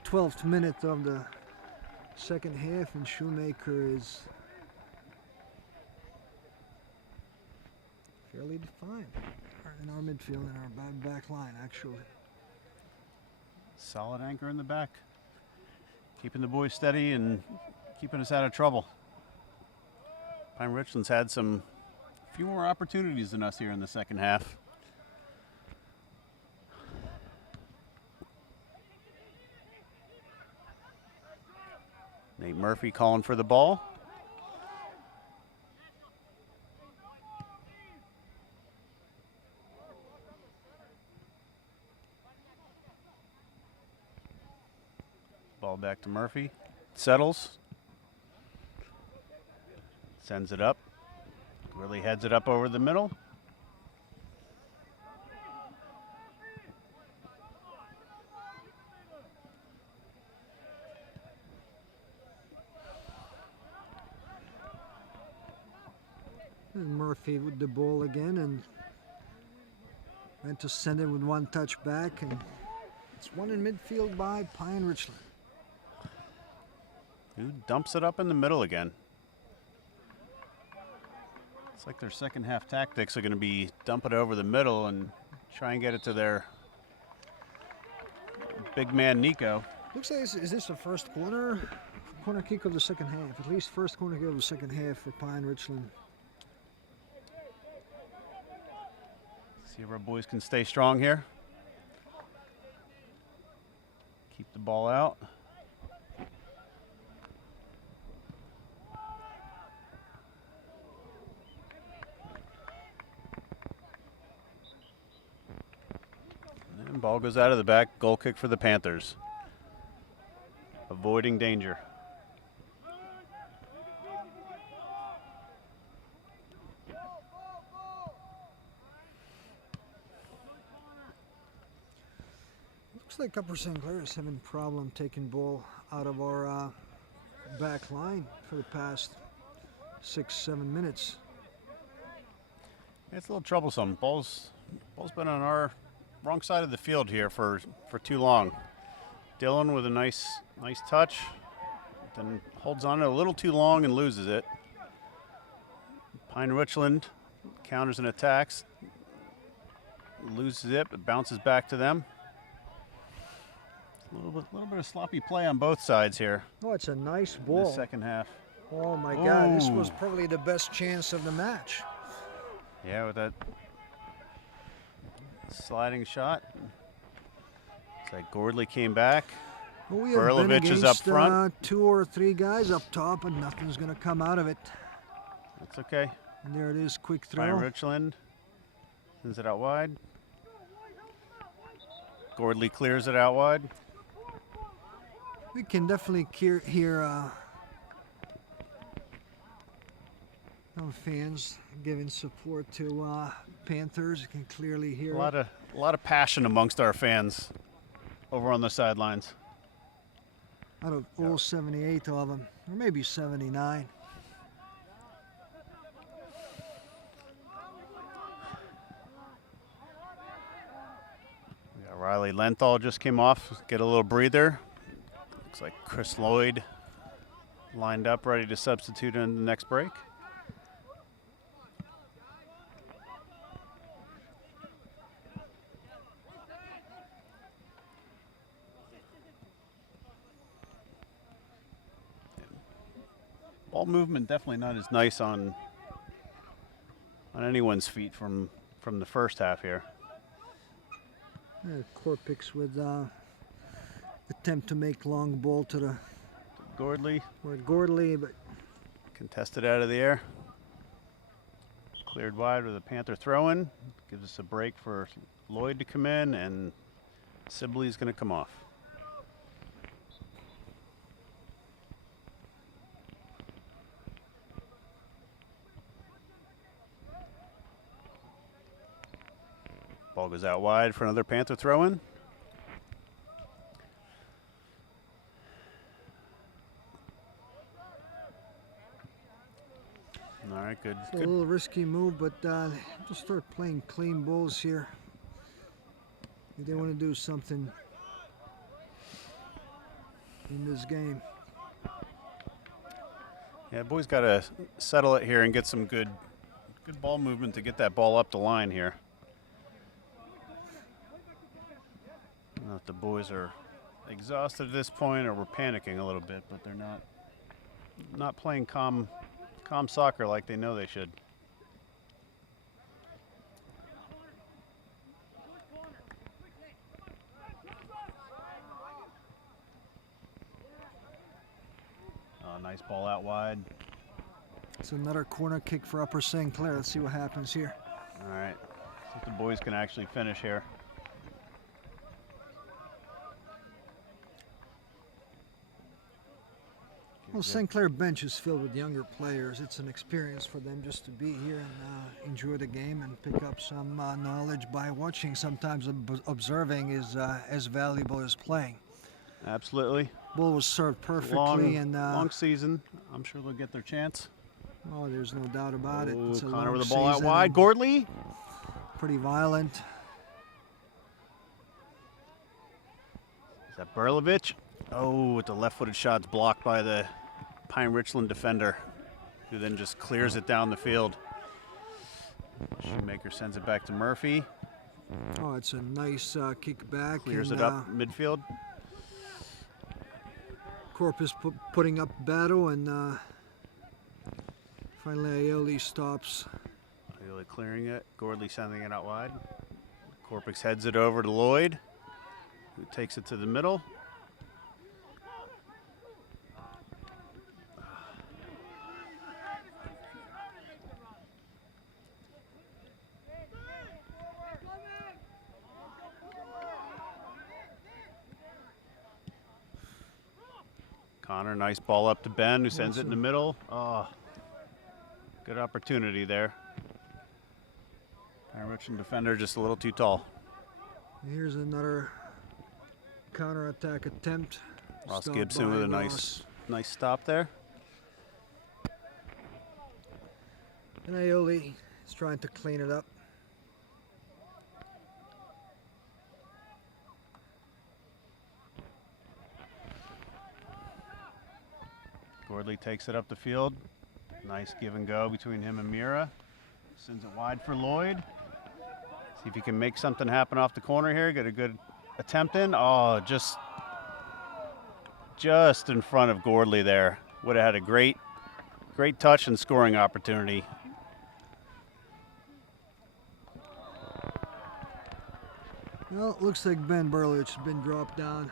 12th minute of the second half, and Shoemaker is fairly defined in our midfield and our back line, actually. Solid anchor in the back. Keeping the boys steady and keeping us out of trouble. Pine-Richland's had a few more opportunities than us here in the second half. Nate Murphy calling for the ball. Ball back to Murphy. Settles. Sends it up. Really heads it up over the middle. And Murphy with the ball again, and went to send it with one touch back, and it's one in midfield by Pine-Richland. Who dumps it up in the middle again? It's like their second half tactics are going to be dump it over the middle and try and get it to their big man Nico. Looks like, is this the first corner kick of the second half? At least first corner kick of the second half for Pine-Richland. See if our boys can stay strong here. Keep the ball out. And ball goes out of the back. Goal kick for the Panthers. Avoiding danger. Looks like Upper St. Clair is having problem taking ball out of our back line for the past 6-7 minutes. It's a little troublesome. Ball's been on our wrong side of the field here for too long. Dylan with a nice touch, then holds on it a little too long and loses it. Pine-Richland counters and attacks, loses it, but bounces back to them. A little bit of sloppy play on both sides here. Oh, it's a nice In ball. the second half. Oh my God, this was Ooh. probably the best chance of the match. Yeah, with that sliding shot. It's like Gordley came back. Well, we have been Berlovich is against, up front. 2 or 3 guys up top, and nothing's going to come out of it. That's okay. And there it is, quick throw. Pine-Richland sends it out wide. Gordley clears it out wide. We can definitely hear some fans giving support to Panthers. You can clearly hear A lot of passion amongst our fans over on the sidelines. out of all 78 of them, or maybe 79. Yeah, Riley Lenthal just came off, get a little breather. Looks like Chris Lloyd lined up, ready to substitute in the next break. Ball movement definitely not as nice on anyone's feet from the first half here. Corpix with attempt to make long ball to the Gordley Gordley, but contested out of the air. Cleared wide with a Panther throw-in. Gives us a break for Lloyd to come in, and Sibley's going to come off. Ball goes out wide for another Panther throw-in. All right, good. it's a little risky move, but just start playing clean balls here. They want to do something in this game. Yeah, boys got to settle it here and get some good ball movement to get that ball up the line here. I don't know if the boys are exhausted at this point or we're panicking a little bit, but they're not playing calm soccer like they know they should. Oh, nice ball out wide. It's another corner kick for Upper St. Clair. Let's see what happens here. All right, see if the boys can actually finish here. Well, St. Clair bench is filled with younger players. It's an experience for them just to be here and enjoy the game and pick up some knowledge by watching. Sometimes observing is as valuable as playing. Absolutely. Ball was served perfectly, and long season. I'm sure they'll get their chance. Oh, there's no doubt about it. It's a Connor long with the ball out season wide. and Gordley. pretty violent. Is that Berlovich? Oh, with the left-footed shot's blocked by the Pine-Richland defender, who then just clears it down the field. Shoemaker sends it back to Murphy. Oh, it's a nice kick back. Clears and, it up midfield. Corpus putting up battle, and finally Aioli stops. Really clearing it. Gordley sending it out wide. Corpix heads it over to Lloyd, who takes it to the middle. Connor, nice ball up to Ben, who sends it in the middle. Oh, good opportunity there. Pine-Richland defender just a little too tall. Here's another counter-attack attempt. Ross Stopped Gibson by with a Ross. nice stop there. And Aioli is trying to clean it up. Gordley takes it up the field. Nice give and go between him and Mira. Sends it wide for Lloyd. See if he can make something happen off the corner here. Get a good attempt in. Oh, just in front of Gordley there. Would have had a great touch and scoring opportunity. Well, it looks like Ben Berlich has been dropped down.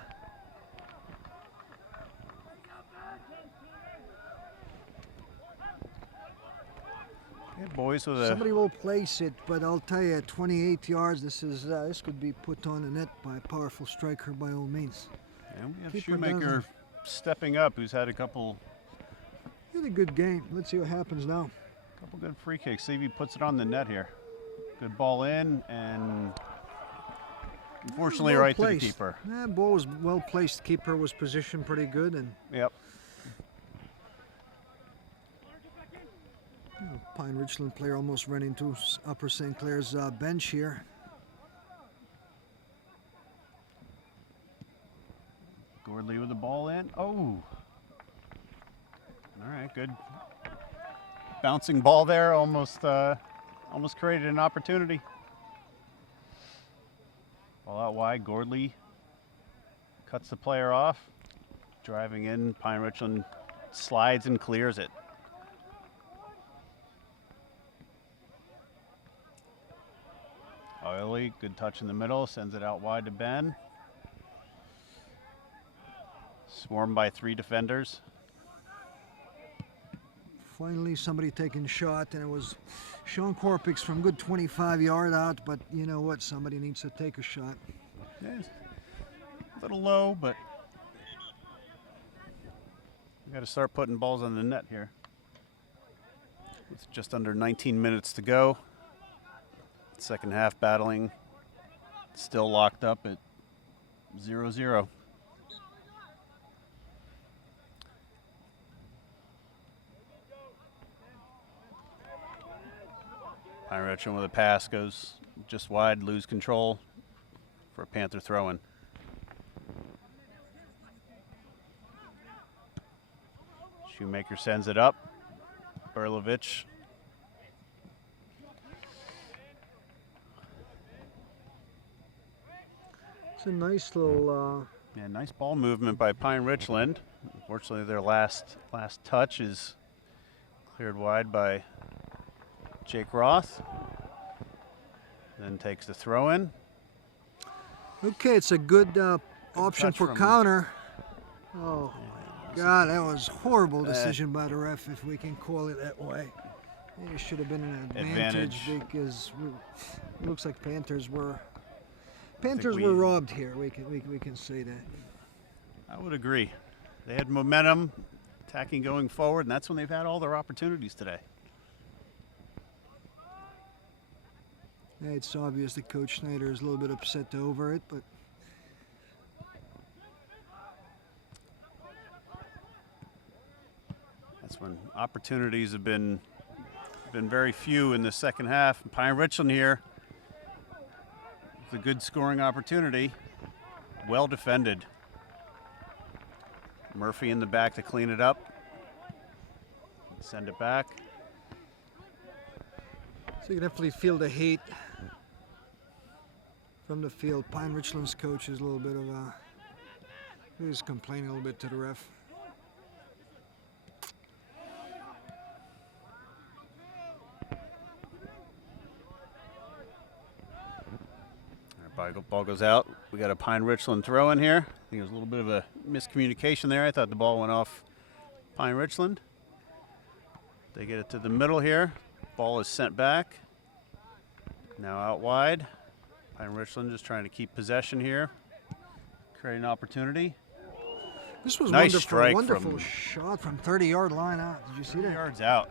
Yeah, boys with a Somebody will place it, but I'll tell you, at 28 yards, this could be put on the net by a powerful striker by all means. and we have Keeper Shoemaker doesn't. stepping up, who's had a couple He had a good game. Let's see what happens now. good free kicks. See if he puts it on the net here. Good ball in, and unfortunately Well right placed. to the keeper. That ball was well placed. Keeper was positioned pretty good, and Yep. Pine-Richland player almost ran into Upper St. Clair's bench here. Gordley with the ball in. Oh. All right, good. Bouncing ball there, almost created an opportunity. Ball out wide, Gordley cuts the player off. Driving in, Pine-Richland slides and clears it. Oily, good touch in the middle, sends it out wide to Ben. Swarmed by 3 defenders. Finally, somebody taking shot, and it was Sean Corpix from good 25-yard out, but you know what? Somebody needs to take a shot. Yeah, a little low, but we got to start putting balls on the net here. With just under 19 minutes to go. Second half battling, still locked up at 0-0. Pine-Richland with a pass goes just wide, lose control for a Panther throw-in. Shoemaker sends it up. Berlovich. It's a nice little. Yeah, nice ball movement by Pine-Richland. Unfortunately, their last touch is cleared wide by Jake Roth. Then takes the throw-in. Okay, it's a good option touch for from- counter. Oh, God, that was horrible decision by the ref, if we can call it that way. It should have been an advantage. Because it looks like Panthers were robbed here. We can say that. I would agree. They had momentum, attacking going forward, and that's when they've had all their opportunities today. Yeah, it's obvious that Coach Schneider is a little bit upset over it, but That's when opportunities have been very few in the second half. Pine-Richland here with a good scoring opportunity. Well defended. Murphy in the back to clean it up. Send it back. So you can definitely feel the hate from the field. Pine-Richland's coach is a little bit of a, he's complaining a little bit to the ref. Ball goes out. We got a Pine-Richland throw in here. I think it was a little bit of a miscommunication there. I thought the ball went off Pine-Richland. They get it to the middle here. Ball is sent back. Now out wide. Pine-Richland just trying to keep possession here. Create an opportunity. This was nice wonderful, strike wonderful shot from 30-yard line out. Did you see 30 that? yards out.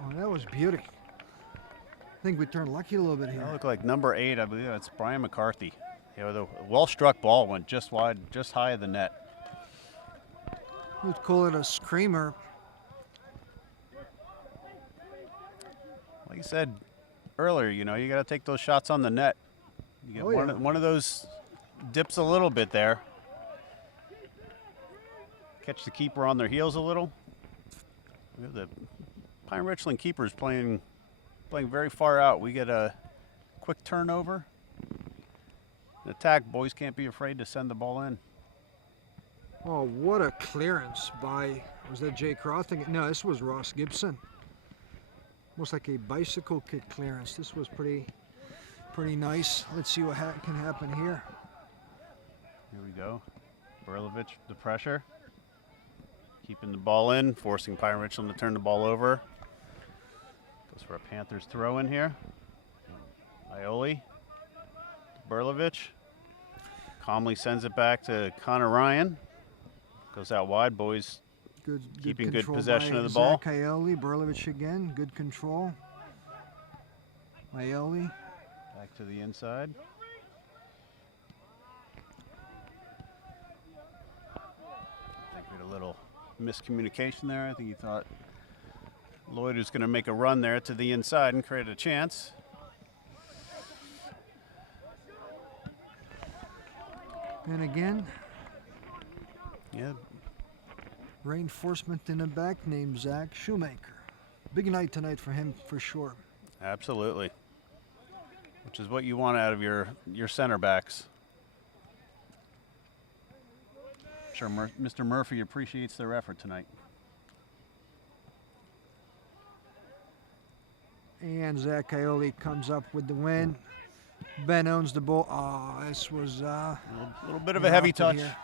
Oh, that was beautiful. I think we turned lucky a little bit here. That looked like number 8, I believe. That's Brian McCarthy. You know, the well-struck ball went just wide, just high of the net. We'd call it a screamer. Like I said earlier, you know, you got to take those shots on the net. You get one of those dips a little bit there. Catch the keeper on their heels a little. The Pine-Richland keeper's playing very far out. We get a quick turnover. An attack, boys can't be afraid to send the ball in. Oh, what a clearance by, was that Jay Crothing? No, this was Ross Gibson. Almost like a bicycle kick clearance. This was pretty nice. Let's see what can happen here. Here we go. Berlovich, the pressure. Keeping the ball in, forcing Pine-Richland to turn the ball over. Goes for a Panthers throw in here. Ioli. Berlovich. Calmly sends it back to Connor Ryan. Goes out wide. Boys keeping good possession of the ball. Zach Ioli. Berlovich again. Good control. Ioli. Back to the inside. I think we had a little miscommunication there. I think he thought Lloyd was going to make a run there to the inside and create a chance. And again, yeah, reinforcement in the back named Zach Shoemaker. Big night tonight for him for sure. Absolutely. Which is what you want out of your center backs. I'm sure Mr. Murphy appreciates their effort tonight. And Zach Ioli comes up with the win. Ben owns the ball. Oh, this was a little bit of a heavy touch. Here.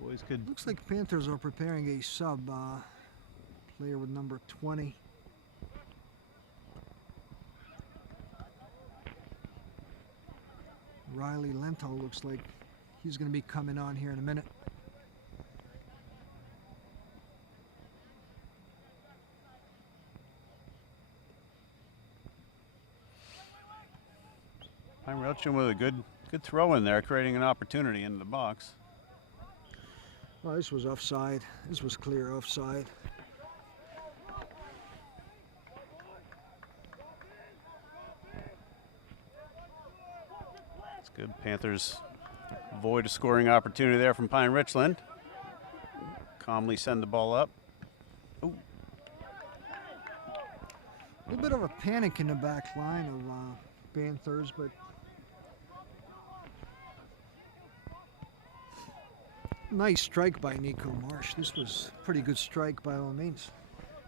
Boys could. Looks like Panthers are preparing a sub player with number 20. Riley Lento looks like he's going to be coming on here in a minute. Pine-Richland with a good throw in there, creating an opportunity into the box. Well, this was offside. This was clear offside. It's good. Panthers avoid a scoring opportunity there from Pine-Richland. Calmly send the ball up. Ooh. A little bit of a panic in the back line of Panthers, but nice strike by Nico Marsh. This was a pretty good strike by all means.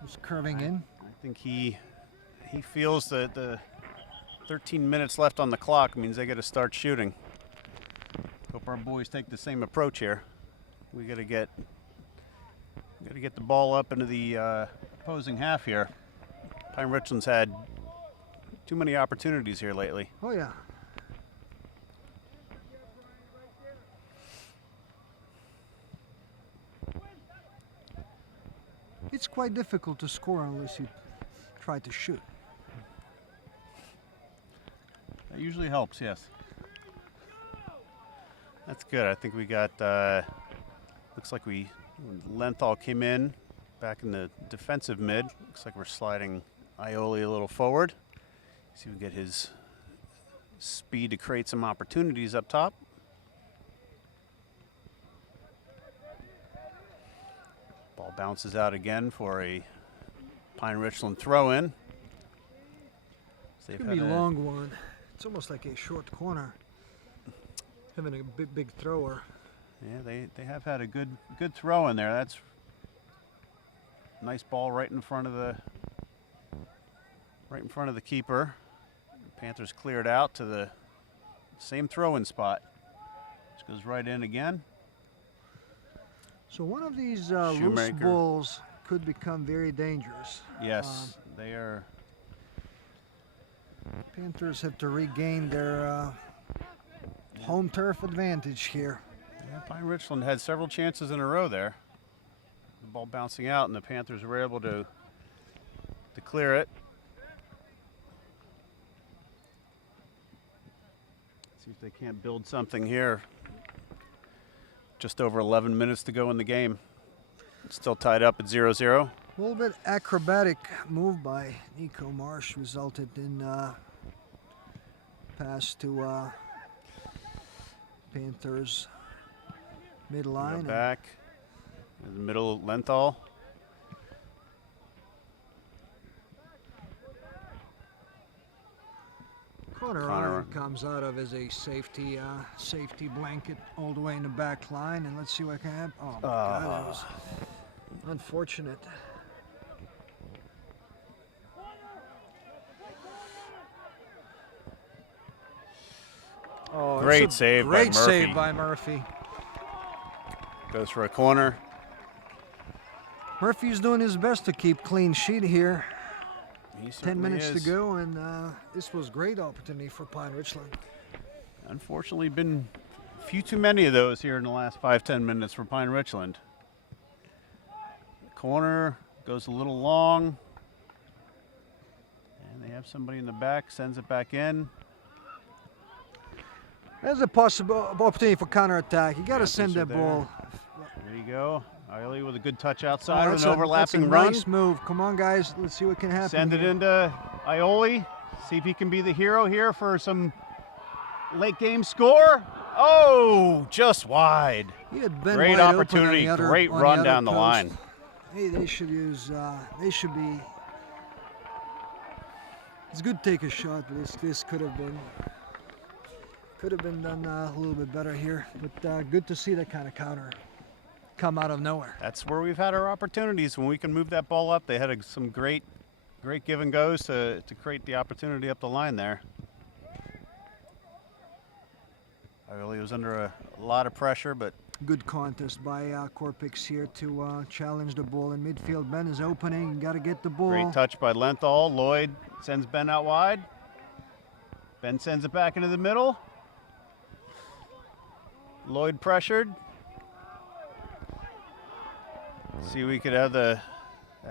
Just curving in. I think he feels that the 13 minutes left on the clock means they got to start shooting. Hope our boys take the same approach here. We got to get the ball up into the opposing half here. Pine-Richland's had too many opportunities here lately. Oh yeah. It's quite difficult to score unless you try to shoot. That usually helps, yes. That's good. I think we got, looks like Lenthal came in, back in the defensive mid. Looks like we're sliding Aioli a little forward. See if we get his speed to create some opportunities up top. Ball bounces out again for a Pine-Richland throw-in. It's gonna be a long one. It's almost like a short corner. Having a big thrower. Yeah, they have had a good throw in there. That's nice ball right in front of the keeper. Panthers cleared out to the same throw-in spot. Which goes right in again. So one of these loose balls could become very dangerous. Yes, they are. Panthers have to regain their home turf advantage here. Yeah, Pine-Richland had several chances in a row there. The ball bouncing out, and the Panthers were able to clear it. See if they can't build something here. Just over 11 minutes to go in the game. It's still tied up at 0-0. A little bit acrobatic move by Nico Marsh resulted in pass to Panthers midline. Back in the middle, Lenthal. Connor Ryan comes out of as a safety blanket all the way in the back line, and let's see what can happen. Oh my God, that was unfortunate. Oh, great save by Murphy. Great save by Murphy. Goes for a corner. Murphy's doing his best to keep clean sheet here. 10 minutes is. to go, and this was a great opportunity for Pine-Richland. Unfortunately, been a few too many of those here in the last 5-10 minutes for Pine-Richland. Corner goes a little long. And they have somebody in the back, sends it back in. There's a possible opportunity for counterattack. You got to send that ball. There you go. Aioli with a good touch outside with an overlapping that's a run. Nice move. Come on, guys. Let's see what can happen. Send it into Aioli. See if he can be the hero here for some late game score. Oh, just wide. He had been great wide opportunity. Open Great run down the post. line. Hey, they should use. They should be. It's good to take a shot, but this could have been done a little bit better here. But good to see that kind of counter come out of nowhere. That's where we've had our opportunities when we can move that ball up. They had some great give and goes to create the opportunity up the line there. Aioli was under a lot of pressure, but good contest by Corpix here to challenge the ball in midfield. Ben is opening. You got to get the ball. Great touch by Lenthal. Lloyd sends Ben out wide. Ben sends it back into the middle. Lloyd pressured. See, we could have that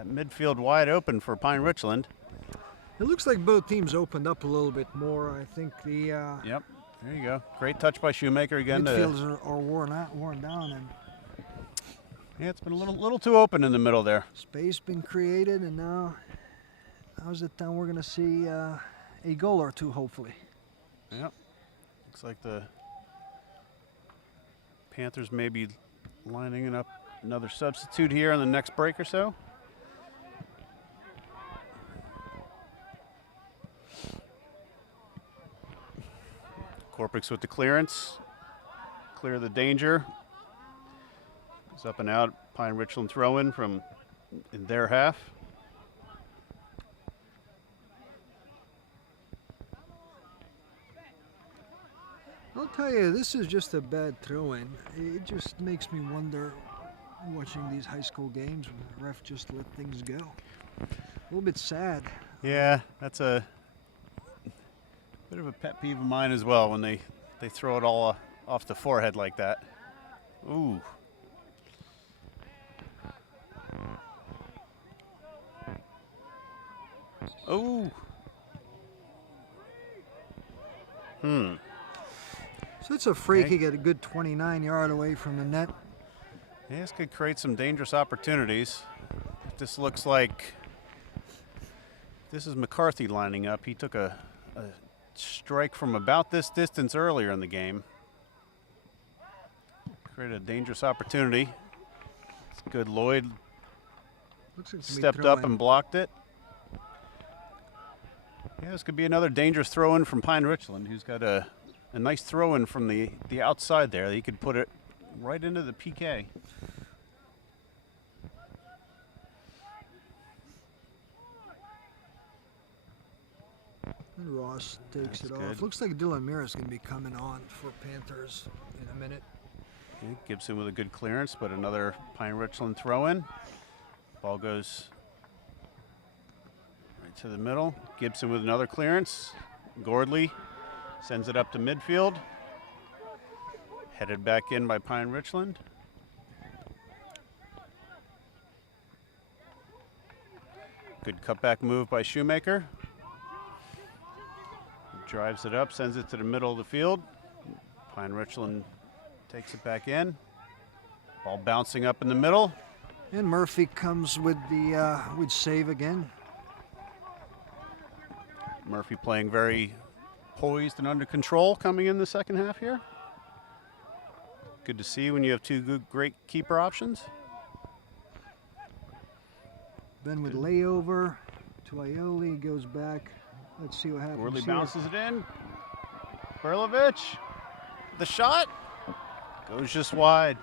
midfield wide open for Pine-Richland. It looks like both teams opened up a little bit more. I think the Yep, there you go. Great touch by Shoemaker again. Midfielders are worn down, and yeah, it's been a little too open in the middle there. Space been created, and now's the time we're gonna see a goal or two, hopefully. Yep. Looks like the Panthers may be lining up another substitute here in the next break or so. Corpix with the clearance. Clear the danger. It's up and out. Pine-Richland throw-in from in their half. I'll tell you, this is just a bad throw-in. It just makes me wonder, watching these high school games, when the ref just let things go. A little bit sad. Yeah, that's a bit of a pet peeve of mine as well when they throw it all off the forehead like that. Ooh. Ooh. So it's a free kick at a good 29-yard away from the net. Yeah, this could create some dangerous opportunities. This looks like this is McCarthy lining up. He took a strike from about this distance earlier in the game. Created a dangerous opportunity. It's good. Lloyd Looks like it's stepped up and blocked it. Yeah, this could be another dangerous throw-in from Pine-Richland, who's got a nice throw-in from the outside there. He could put it right into the PK. And Ross takes That's it good. off. Looks like Dylan Mira is going to be coming on for Panthers in a minute. Okay, Gibson with a good clearance, but another Pine-Richland throw-in. Ball goes right to the middle. Gibson with another clearance. Gordley sends it up to midfield. Headed back in by Pine-Richland. Good cutback move by Shoemaker. Drives it up, sends it to the middle of the field. Pine-Richland takes it back in. Ball bouncing up in the middle. And Murphy comes with the save again. Murphy playing very poised and under control coming in the second half here. Good to see when you have two great keeper options. Ben with layover to Ioli, goes back. Let's see what happens. Worley here. bounces it in. Berlovich, the shot goes just wide.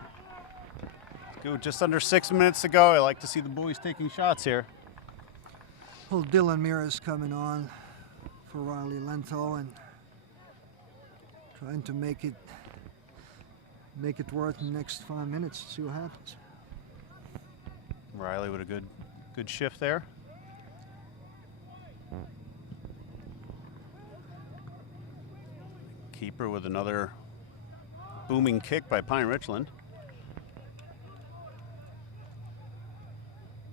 Go just under 6 minutes to go. I like to see the boys taking shots here. Well, Dylan Mira is coming on for Riley Lento and trying to make it worth in the next 5 minutes. See what happens. Riley with a good shift there. Keeper with another booming kick by Pine-Richland.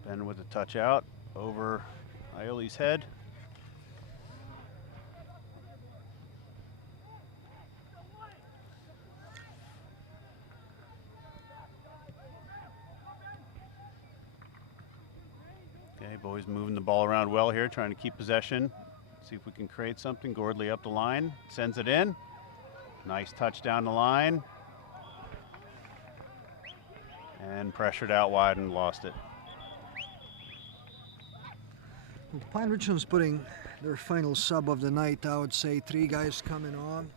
Ben with a touch out over Ioli's head. Okay, boys moving the ball around well here, trying to keep possession. See if we can create something. Gordley up the line, sends it in. Nice touch down the line. And pressured out wide and lost it. Well, Pine-Richland's putting their final sub of the night. I would say 3 guys coming on.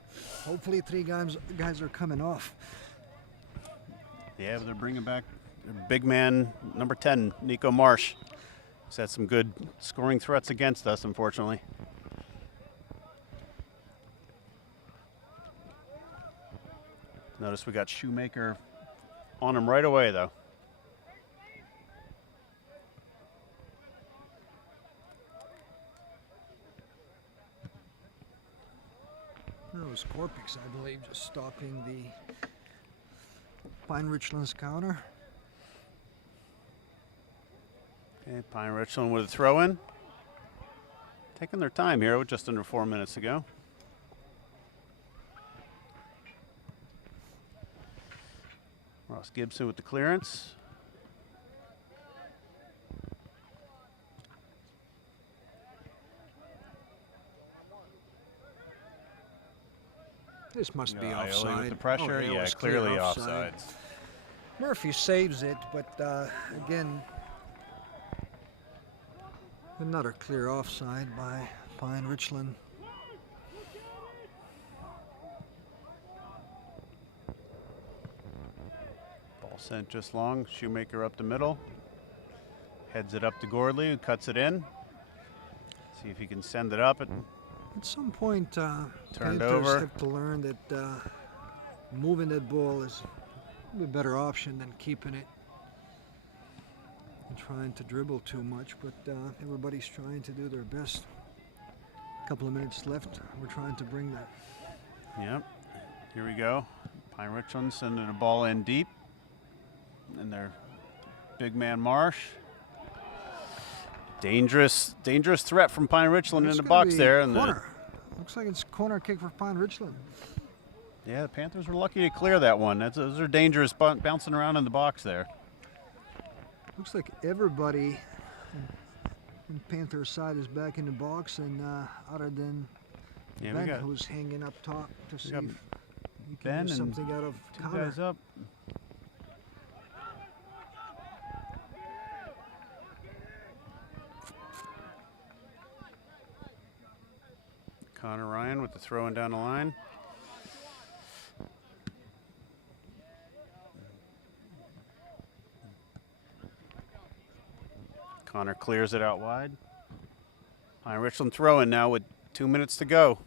Hopefully 3 guys are coming off. Yeah, but they're bringing back their big man, number 10, Nico Marsh. He's had some good scoring threats against us, unfortunately. Notice we got Shoemaker on him right away, though. That was Corpix, I believe, just stopping the Pine-Richland's counter. Okay, Pine-Richland with a throw-in. Taking their time here with just under 4 minutes to go. Ross Gibson with the clearance. This must be Ioli offside. with the pressure. Oh, it Yeah, was clear clearly offside. offside. Murphy saves it, but again, another clear offside by Pine-Richland. Ball sent just long. Shoemaker up the middle. Heads it up to Gordley, who cuts it in. See if he can send it up. At some point, Turned Panthers over. have to learn that moving that ball is a better option than keeping it and trying to dribble too much, but everybody's trying to do their best. A couple of minutes left. We're trying to bring that. Yep. Here we go. Pine-Richland sending the ball in deep. And their big man Marsh. Dangerous threat from Pine-Richland in It's the gonna box be there. And corner. Looks like it's corner kick for Pine-Richland. yeah, the Panthers were lucky to clear that one. Those are dangerous, bouncing around in the box there. Looks like everybody And Panther side is back in the box, and other than Yeah, Ben, we got who's hanging up top to see got if he can Ben do and something out of 2 Connor. guys up. Connor Ryan with the throwing down the line. Connor clears it out wide. Pine-Richland throwing now with 2 minutes to go.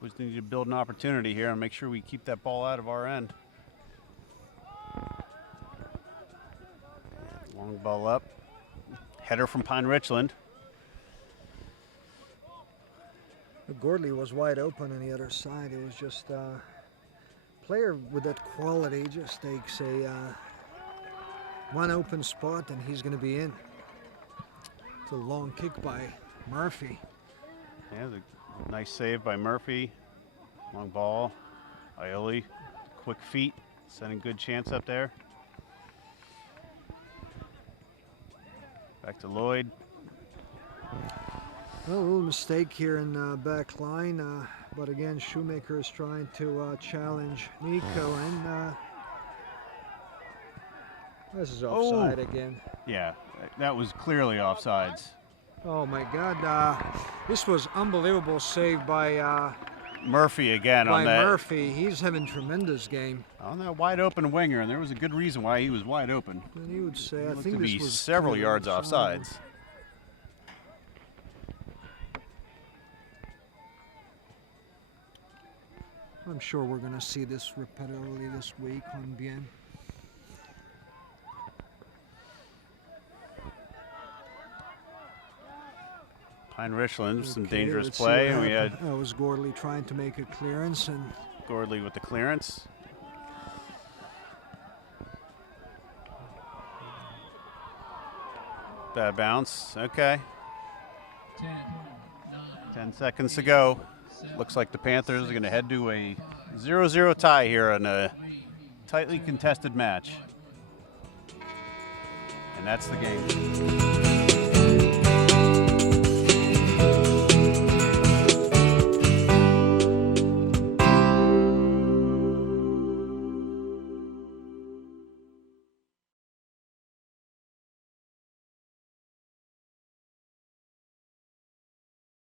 We just need to build an opportunity here and make sure we keep that ball out of our end. Long ball up. Header from Pine-Richland. Gordley was wide open on the other side. It was just player with that quality just takes a one open spot and he's going to be in. It's a long kick by Murphy. Yeah, the nice save by Murphy. Long ball. Aioli, quick feet, sending good chance up there. Back to Lloyd. Well, a little mistake here in back line, but again, Shoemaker is trying to challenge Nico, and this is offside again. Yeah, that was clearly offsides. Oh my God, this was unbelievable save by Murphy again on that. Murphy. He's having tremendous game. On that wide open winger, and there was a good reason why he was wide open. And you would say, I Looked think to this be was several clearly yards offside. offsides. I'm sure we're going to see this repetitively this week on Bien. Pine-Richland, some Okay, dangerous let's see play, what and we had happened. That was Gordley trying to make a clearance, and Gordley with the clearance. Bad bounce. Okay. 10, 9, 10 seconds to go. Looks like the Panthers are going to head to a 0-0 tie here in a tightly contested match. And that's the game.